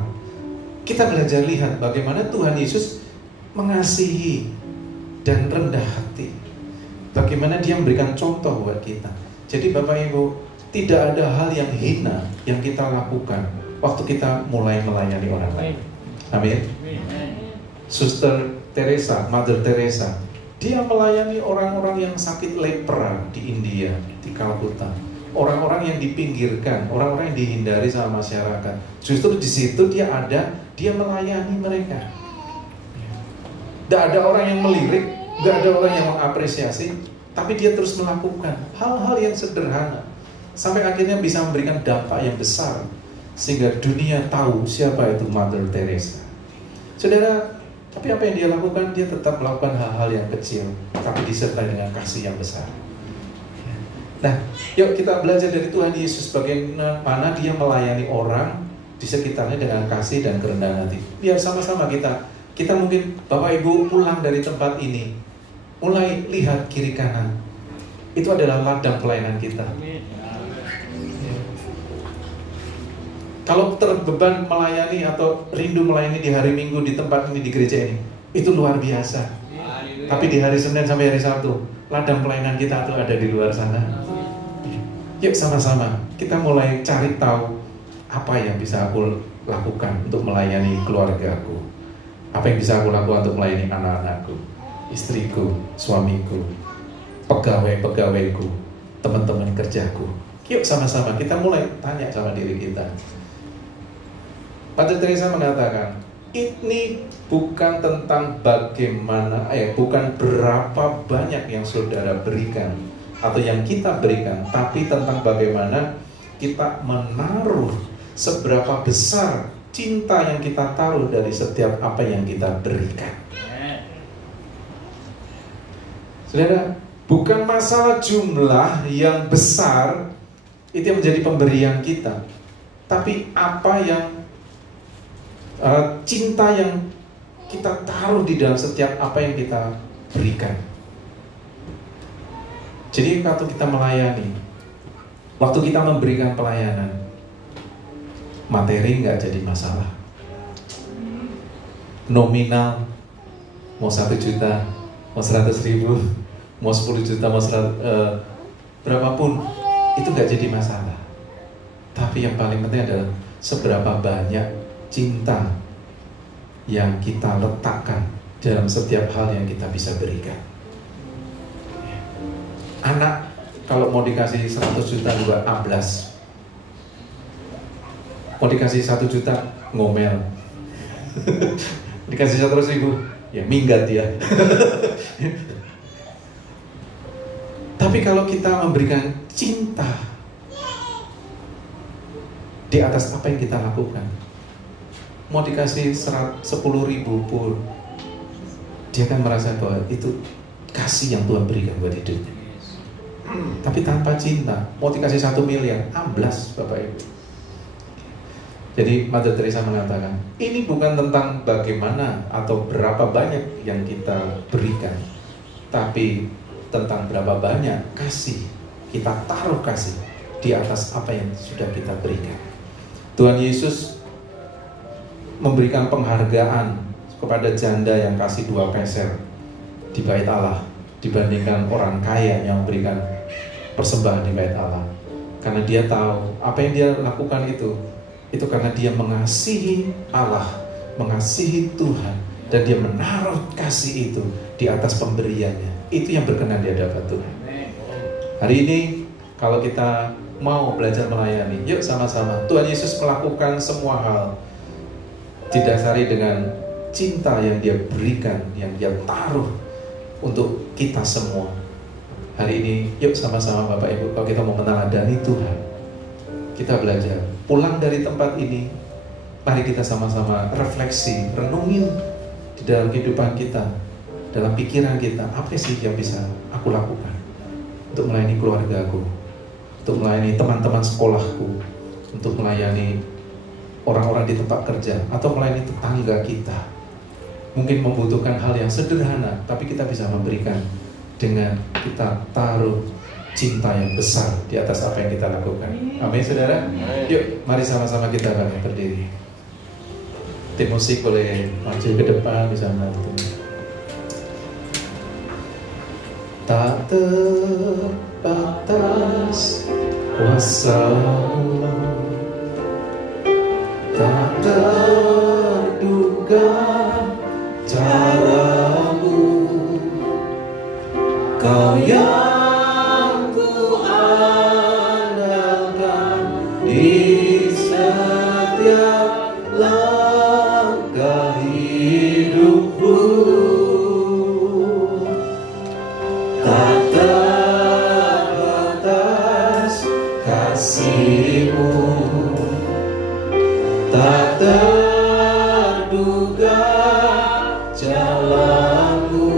Kita belajar lihat bagaimana Tuhan Yesus mengasihi dan rendah hati, bagaimana dia memberikan contoh buat kita. Jadi Bapak Ibu, tidak ada hal yang hina yang kita lakukan waktu kita mulai melayani orang lain. Amin. Suster Teresa, Mother Teresa, dia melayani orang-orang yang sakit lepra di India, di Calcutta. Orang-orang yang dipinggirkan, orang-orang yang dihindari sama masyarakat. Justru di situ dia melayani mereka. Tidak ada orang yang melirik, tidak ada orang yang mengapresiasi, tapi dia terus melakukan hal-hal yang sederhana sampai akhirnya bisa memberikan dampak yang besar sehingga dunia tahu siapa itu Mother Teresa. Saudara, tapi apa yang dia lakukan? Dia tetap melakukan hal-hal yang kecil, tapi disertai dengan kasih yang besar. Nah, yuk kita belajar dari Tuhan Yesus bagaimana dia melayani orang di sekitarnya dengan kasih dan kerendahan hati. Biar sama-sama kita mungkin Bapak Ibu pulang dari tempat ini, mulai lihat kiri kanan. Itu adalah ladang pelayanan kita. Kalau terbeban melayani atau rindu melayani di hari Minggu di tempat ini, di gereja ini, itu luar biasa. Tapi di hari Senin sampai hari Sabtu, ladang pelayanan kita tuh ada di luar sana. Yuk sama-sama kita mulai cari tahu apa yang bisa aku lakukan untuk melayani keluargaku, apa yang bisa aku lakukan untuk melayani anak-anakku, istriku, suamiku, pegawai-pegawaiku, teman-teman kerjaku. Yuk sama-sama kita mulai tanya sama diri kita. Mother Teresa mengatakan, ini bukan tentang bagaimana, bukan berapa banyak yang saudara berikan atau yang kita berikan, tapi tentang bagaimana kita menaruh seberapa besar cinta yang kita taruh dari setiap apa yang kita berikan. Saudara, bukan masalah jumlah yang besar itu yang menjadi pemberian kita, tapi apa yang cinta yang kita taruh di dalam setiap apa yang kita berikan. Jadi waktu kita melayani, waktu kita memberikan pelayanan, materi nggak jadi masalah. Nominal, mau 1 juta, mau 100.000, mau 10 juta, mau 100, berapapun, itu nggak jadi masalah. Tapi yang paling penting adalah seberapa banyak cinta yang kita letakkan dalam setiap hal yang kita bisa berikan. Anak kalau mau dikasih 100 juta juga ablas, mau dikasih 1 juta ngomel, dikasih 100.000 ya minggat ya. Tapi kalau kita memberikan cinta di atas apa yang kita lakukan, mau dikasih 10.000 pun dia akan merasa bahwa itu kasih yang Tuhan berikan buat hidupnya. Tapi tanpa cinta, mau dikasih 1 miliar, amblas Bapak Ibu. Jadi Mother Teresa mengatakan, ini bukan tentang bagaimana atau berapa banyak yang kita berikan, tapi tentang berapa banyak kasih kita taruh kasih di atas apa yang sudah kita berikan. Tuhan Yesus memberikan penghargaan kepada janda yang kasih 2 peser di bait Allah dibandingkan orang kaya yang memberikan persembahan di bait Allah. Karena dia tahu apa yang dia lakukan itu karena dia mengasihi Allah, mengasihi Tuhan, dan dia menaruh kasih itu di atas pemberiannya. Itu yang berkenan di hadapan Tuhan. Hari ini kalau kita mau belajar melayani, yuk sama-sama. Tuhan Yesus melakukan semua hal didasari dengan cinta yang dia berikan, yang dia taruh untuk kita semua. Hari ini yuk sama-sama Bapak Ibu, kalau kita mau meneladani Tuhan, kita belajar. Pulang dari tempat ini, mari kita sama-sama refleksi, renungin di dalam kehidupan kita, dalam pikiran kita, apa sih yang bisa aku lakukan untuk melayani keluargaku, untuk melayani teman-teman sekolahku, untuk melayani orang-orang di tempat kerja, atau melayani tetangga kita. Mungkin membutuhkan hal yang sederhana, tapi kita bisa memberikan dengan kita taruh cinta yang besar di atas apa yang kita lakukan. Amin, saudara. Yuk, mari sama-sama kita bangkit berdiri. Tim musik boleh maju ke depan, bisa bantu. Tak terbatas kuasa-Mu, tak terduga kasih-Mu tak terduga jalan-Mu,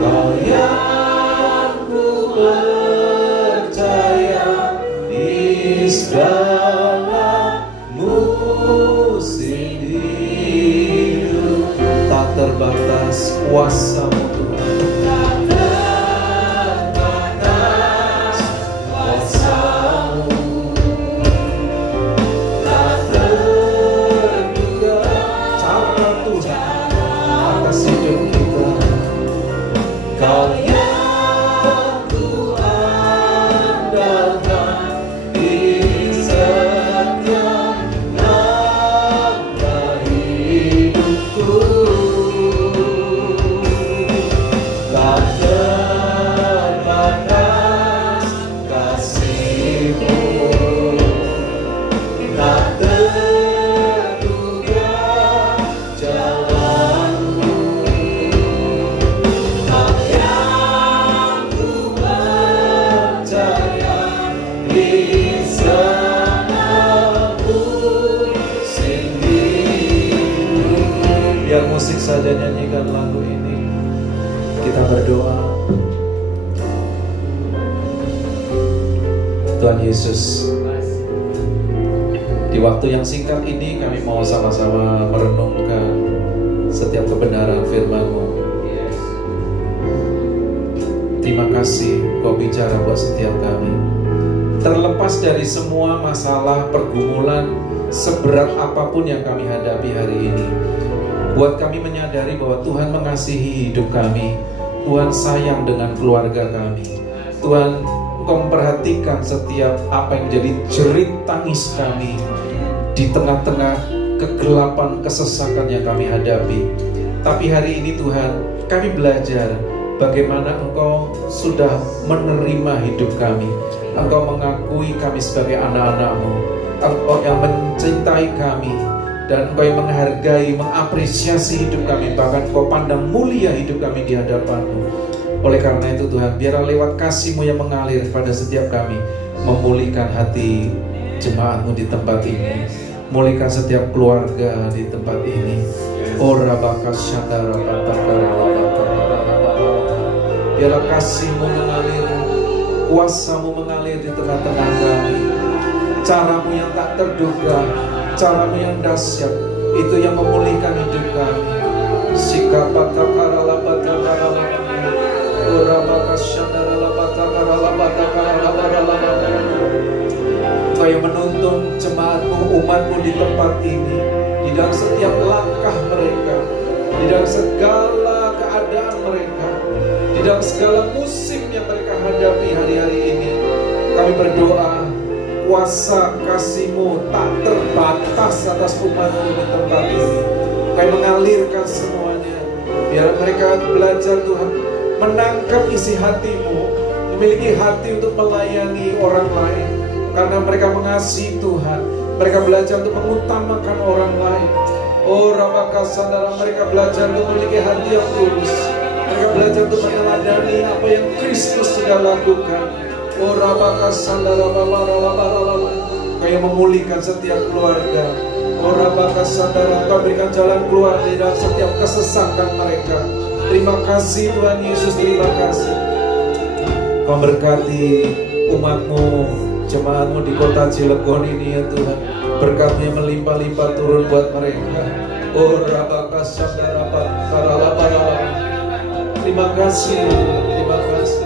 Kau yang ku percaya di segala-Mu sendiri. Tak terbatas kuasa-Mu Tuhan, saja nyanyikan lagu ini. Kita berdoa. Tuhan Yesus, di waktu yang singkat ini kami mau sama-sama merenungkan setiap kebenaran firman-Mu. Terima kasih Kau bicara buat setiap kami. Terlepas dari semua masalah, pergumulan, seberat apapun yang kami hadapi hari ini, buat kami menyadari bahwa Tuhan mengasihi hidup kami. Tuhan sayang dengan keluarga kami. Tuhan, Engkau memperhatikan setiap apa yang jadi jerit tangis kami di tengah-tengah kegelapan, kesesakan yang kami hadapi. Tapi hari ini Tuhan, kami belajar bagaimana Engkau sudah menerima hidup kami. Engkau mengakui kami sebagai anak-anak-Mu. Engkau yang mencintai kami, dan Engkau yang menghargai, mengapresiasi hidup kami. Bahkan Engkau pandang mulia hidup kami di hadapan-Mu. Oleh karena itu Tuhan, biarlah lewat kasih-Mu yang mengalir pada setiap kami, memulihkan hati jemaat-Mu di tempat ini, mulihkan setiap keluarga di tempat ini. Biarlah kasih-Mu mengalir, kuasa-Mu mengalir di tengah-tengah kami. Cara-Mu yang tak terduga, cara-Mu yang dahsyat, itu yang memulihkan hidup kami. Engkau yang menuntun jemaat-Mu, umat-Mu di tempat ini, di dalam setiap langkah mereka, di dalam segala keadaan mereka, di dalam segala musim yang mereka hadapi hari-hari ini. Kami berdoa, kuasa kasih-Mu tak terbatas atas umat-Mu di tempat ini. Kami mengalirkan semuanya. Biar mereka belajar Tuhan, menangkap isi hati-Mu, memiliki hati untuk melayani orang lain. Karena mereka mengasihi Tuhan, mereka belajar untuk mengutamakan orang lain. Oh Rabakasandara, mereka belajar untuk memiliki hati yang tulus. Mereka belajar untuk meneladani apa yang Kristus sudah lakukan. Oh Rabakasandara, Kau yang memulihkan setiap keluarga. Oh Rabakasandara, Kau berikan jalan keluar dari dalam setiap kesesakan mereka. Terima kasih Tuhan Yesus, terima kasih. Kau berkati umat-Mu, jemaat-Mu di kota Cilegon ini ya Tuhan. Berkat-Mu yang melimpah-limpah turun buat mereka. Oh Rabakasandara, terima kasih, terima kasih.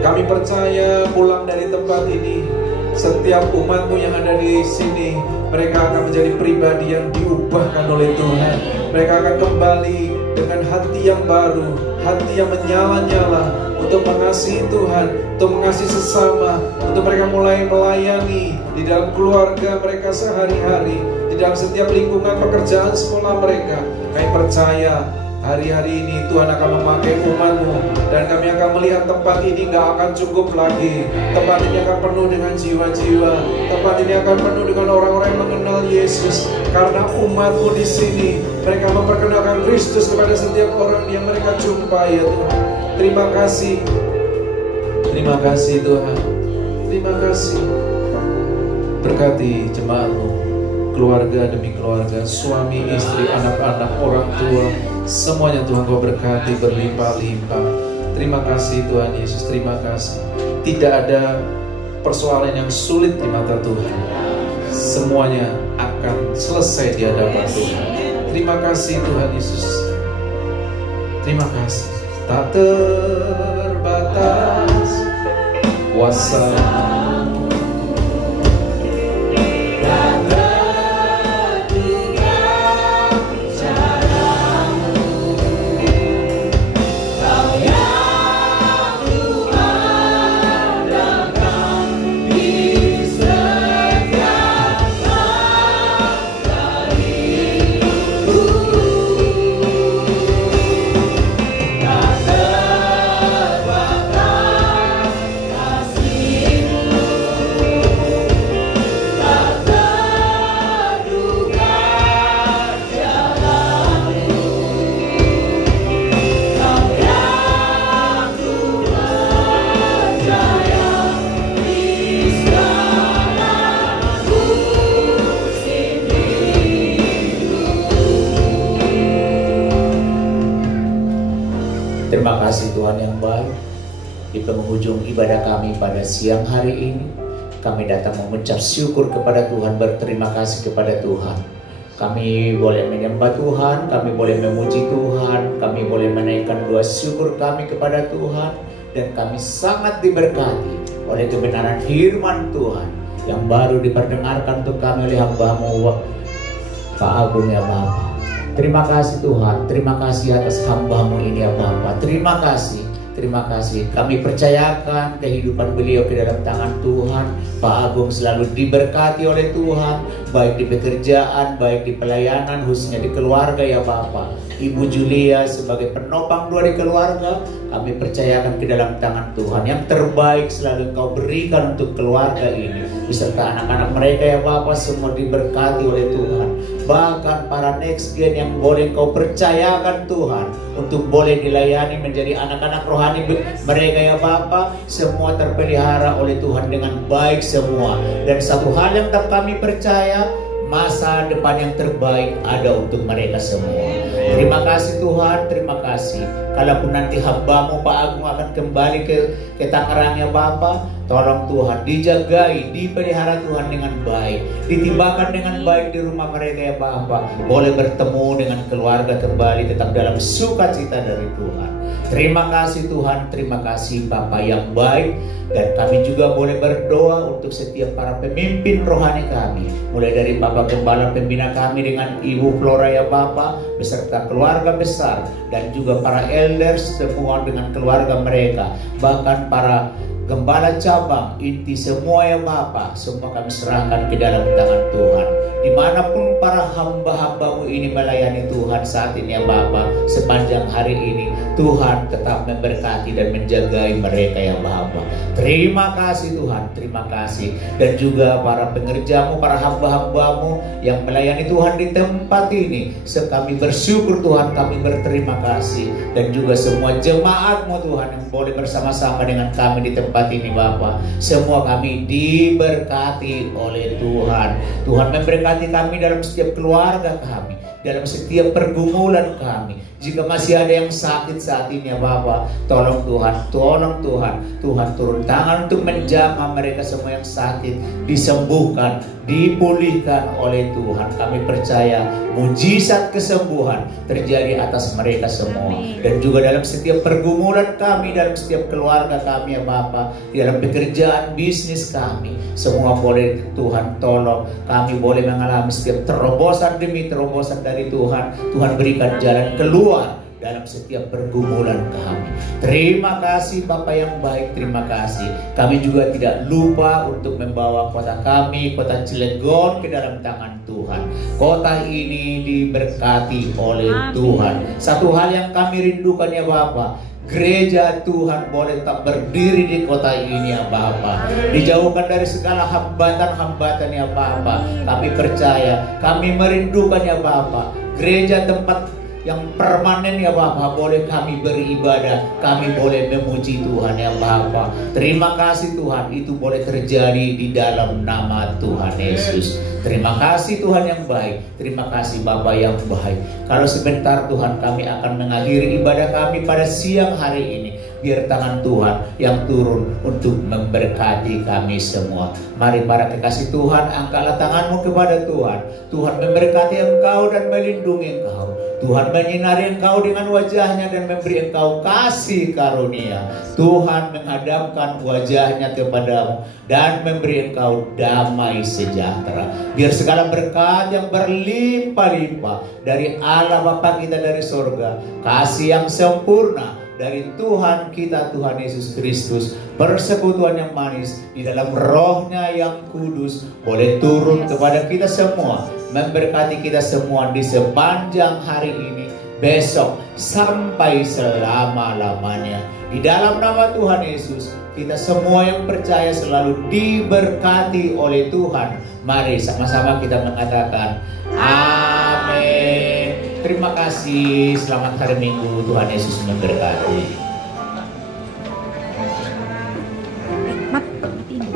Kami percaya pulang dari tempat ini, setiap umat-Mu yang ada di sini, mereka akan menjadi pribadi yang diubahkan oleh Tuhan. Mereka akan kembali dengan hati yang baru, hati yang menyala-nyala untuk mengasihi Tuhan, untuk mengasihi sesama, untuk mereka mulai melayani di dalam keluarga mereka sehari-hari, di dalam setiap lingkungan pekerjaan sekolah mereka. Kami percaya hari-hari ini Tuhan akan memakai umat-Mu, dan kami akan melihat tempat ini gak akan cukup lagi. Tempat ini akan penuh dengan jiwa-jiwa. Tempat ini akan penuh dengan orang-orang yang mengenal Yesus. Karena umat-Mu di sini, mereka memperkenalkan Kristus kepada setiap orang yang mereka jumpai ya Tuhan. Terima kasih. Terima kasih Tuhan. Terima kasih. Berkati jemaat-Mu, keluarga demi keluarga, suami, istri, anak-anak, orang tua, semuanya Tuhan Kau berkati berlimpah-limpah. Terima kasih Tuhan Yesus, terima kasih. Tidak ada persoalan yang sulit di mata Tuhan. Semuanya akan selesai di hadapan Tuhan. Terima kasih Tuhan Yesus. Terima kasih. Tak terbatas kuasa. Terima kasih Tuhan yang baik. Di penghujung ibadah kami pada siang hari ini, kami datang mengucap syukur kepada Tuhan, berterima kasih kepada Tuhan. Kami boleh menyembah Tuhan, kami boleh memuji Tuhan, kami boleh menaikkan doa syukur kami kepada Tuhan. Dan kami sangat diberkati oleh kebenaran firman Tuhan yang baru diperdengarkan untuk kami oleh hamba-Mu Pak Agung ya Bapak. Terima kasih Tuhan, terima kasih atas hamba-Mu ini ya Bapak. Terima kasih, terima kasih. Kami percayakan kehidupan beliau ke dalam tangan Tuhan. Pak Agung selalu diberkati oleh Tuhan, baik di pekerjaan, baik di pelayanan, khususnya di keluarga ya Bapak. Ibu Julia sebagai penopang doa di keluarga, kami percayakan ke dalam tangan Tuhan. Yang terbaik selalu Engkau berikan untuk keluarga ini, beserta anak-anak mereka ya Bapak, semua diberkati oleh Tuhan. Bahkan para next gen yang boleh Engkau percayakan Tuhan untuk boleh dilayani menjadi anak-anak rohani mereka ya Bapak, semua terpelihara oleh Tuhan dengan baik semua. Dan satu hal yang tak kami percaya, masa depan yang terbaik ada untuk mereka semua. Terima kasih Tuhan, terima kasih. Kalaupun nanti hamba-Mu Pak Agung akan kembali ke Tangerang ya Bapak, tolong Tuhan dijagai, dipelihara Tuhan dengan baik, ditimbangkan dengan baik di rumah mereka ya Bapak. Boleh bertemu dengan keluarga kembali tetap dalam sukacita dari Tuhan. Terima kasih Tuhan, terima kasih Bapak yang baik. Dan kami juga boleh berdoa untuk setiap para pemimpin rohani kami, mulai dari Bapak Gembala pembina kami dengan Ibu Flora ya Bapak, beserta keluarga besar, dan juga para elders semua dengan keluarga mereka, bahkan para gembala cabang, inti semua ya Bapak, semua kami serahkan ke dalam tangan Tuhan. Dimanapun para hamba-hamba-Mu ini melayani Tuhan saat ini ya Bapak, sepanjang hari ini Tuhan tetap memberkati dan menjagai mereka ya Bapak. Terima kasih Tuhan, terima kasih. Dan juga para pengerja-Mu, para hamba-hamba-Mu yang melayani Tuhan di tempat ini, kami bersyukur Tuhan, kami berterima kasih. Dan juga semua jemaat-Mu Tuhan yang boleh bersama-sama dengan kami di tempat ini Bapak, semua kami diberkati oleh Tuhan. Tuhan memberkati kami dalam setiap keluarga kami, dalam setiap pergumulan kami. Jika masih ada yang sakit saat ini ya Bapak, tolong Tuhan, tolong Tuhan. Tuhan turun tangan untuk menjamah mereka semua yang sakit, disembuhkan, dipulihkan oleh Tuhan. Kami percaya mujizat kesembuhan terjadi atas mereka semua. Dan juga dalam setiap pergumulan kami, dalam setiap keluarga kami ya Bapak, dalam pekerjaan bisnis kami, semua boleh Tuhan tolong. Kami boleh mengalami setiap terobosan demi terobosan dari Tuhan. Tuhan berikan jalan keluar dalam setiap pergumulan kami. Terima kasih Bapak yang baik, terima kasih. Kami juga tidak lupa untuk membawa kota kami, kota Cilegon, ke dalam tangan Tuhan. Kota ini diberkati oleh Tuhan. Satu hal yang kami rindukan ya Bapak, gereja Tuhan boleh tetap berdiri di kota ini ya Bapak, dijauhkan dari segala hambatan-hambatan ya Bapak. Kami percaya, kami merindukan ya Bapak, gereja tempat yang permanen ya Bapa, boleh kami beribadah, kami boleh memuji Tuhan ya Bapa. Terima kasih Tuhan, itu boleh terjadi di dalam nama Tuhan Yesus. Terima kasih Tuhan yang baik, terima kasih Bapa yang baik. Kalau sebentar Tuhan kami akan mengakhiri ibadah kami pada siang hari ini, biar tangan Tuhan yang turun untuk memberkati kami semua. Mari para kekasih Tuhan, angkatlah tanganmu kepada Tuhan. Tuhan memberkati engkau dan melindungi engkau. Tuhan menyinari engkau dengan wajahnya dan memberi engkau kasih karunia. Tuhan menghadapkan wajahnya kepadamu dan memberi engkau damai sejahtera. Biar segala berkat yang berlimpah-limpah dari Allah Bapa kita dari sorga, kasih yang sempurna dari Tuhan kita, Tuhan Yesus Kristus, persekutuan yang manis di dalam rohnya yang kudus boleh turun kepada kita semua, memberkati kita semua di sepanjang hari ini, besok, sampai selama-lamanya. Di dalam nama Tuhan Yesus, kita semua yang percaya selalu diberkati oleh Tuhan. Mari sama-sama kita mengatakan amin. Terima kasih, selamat hari Minggu, Tuhan Yesus memberkati. Nikmat ini.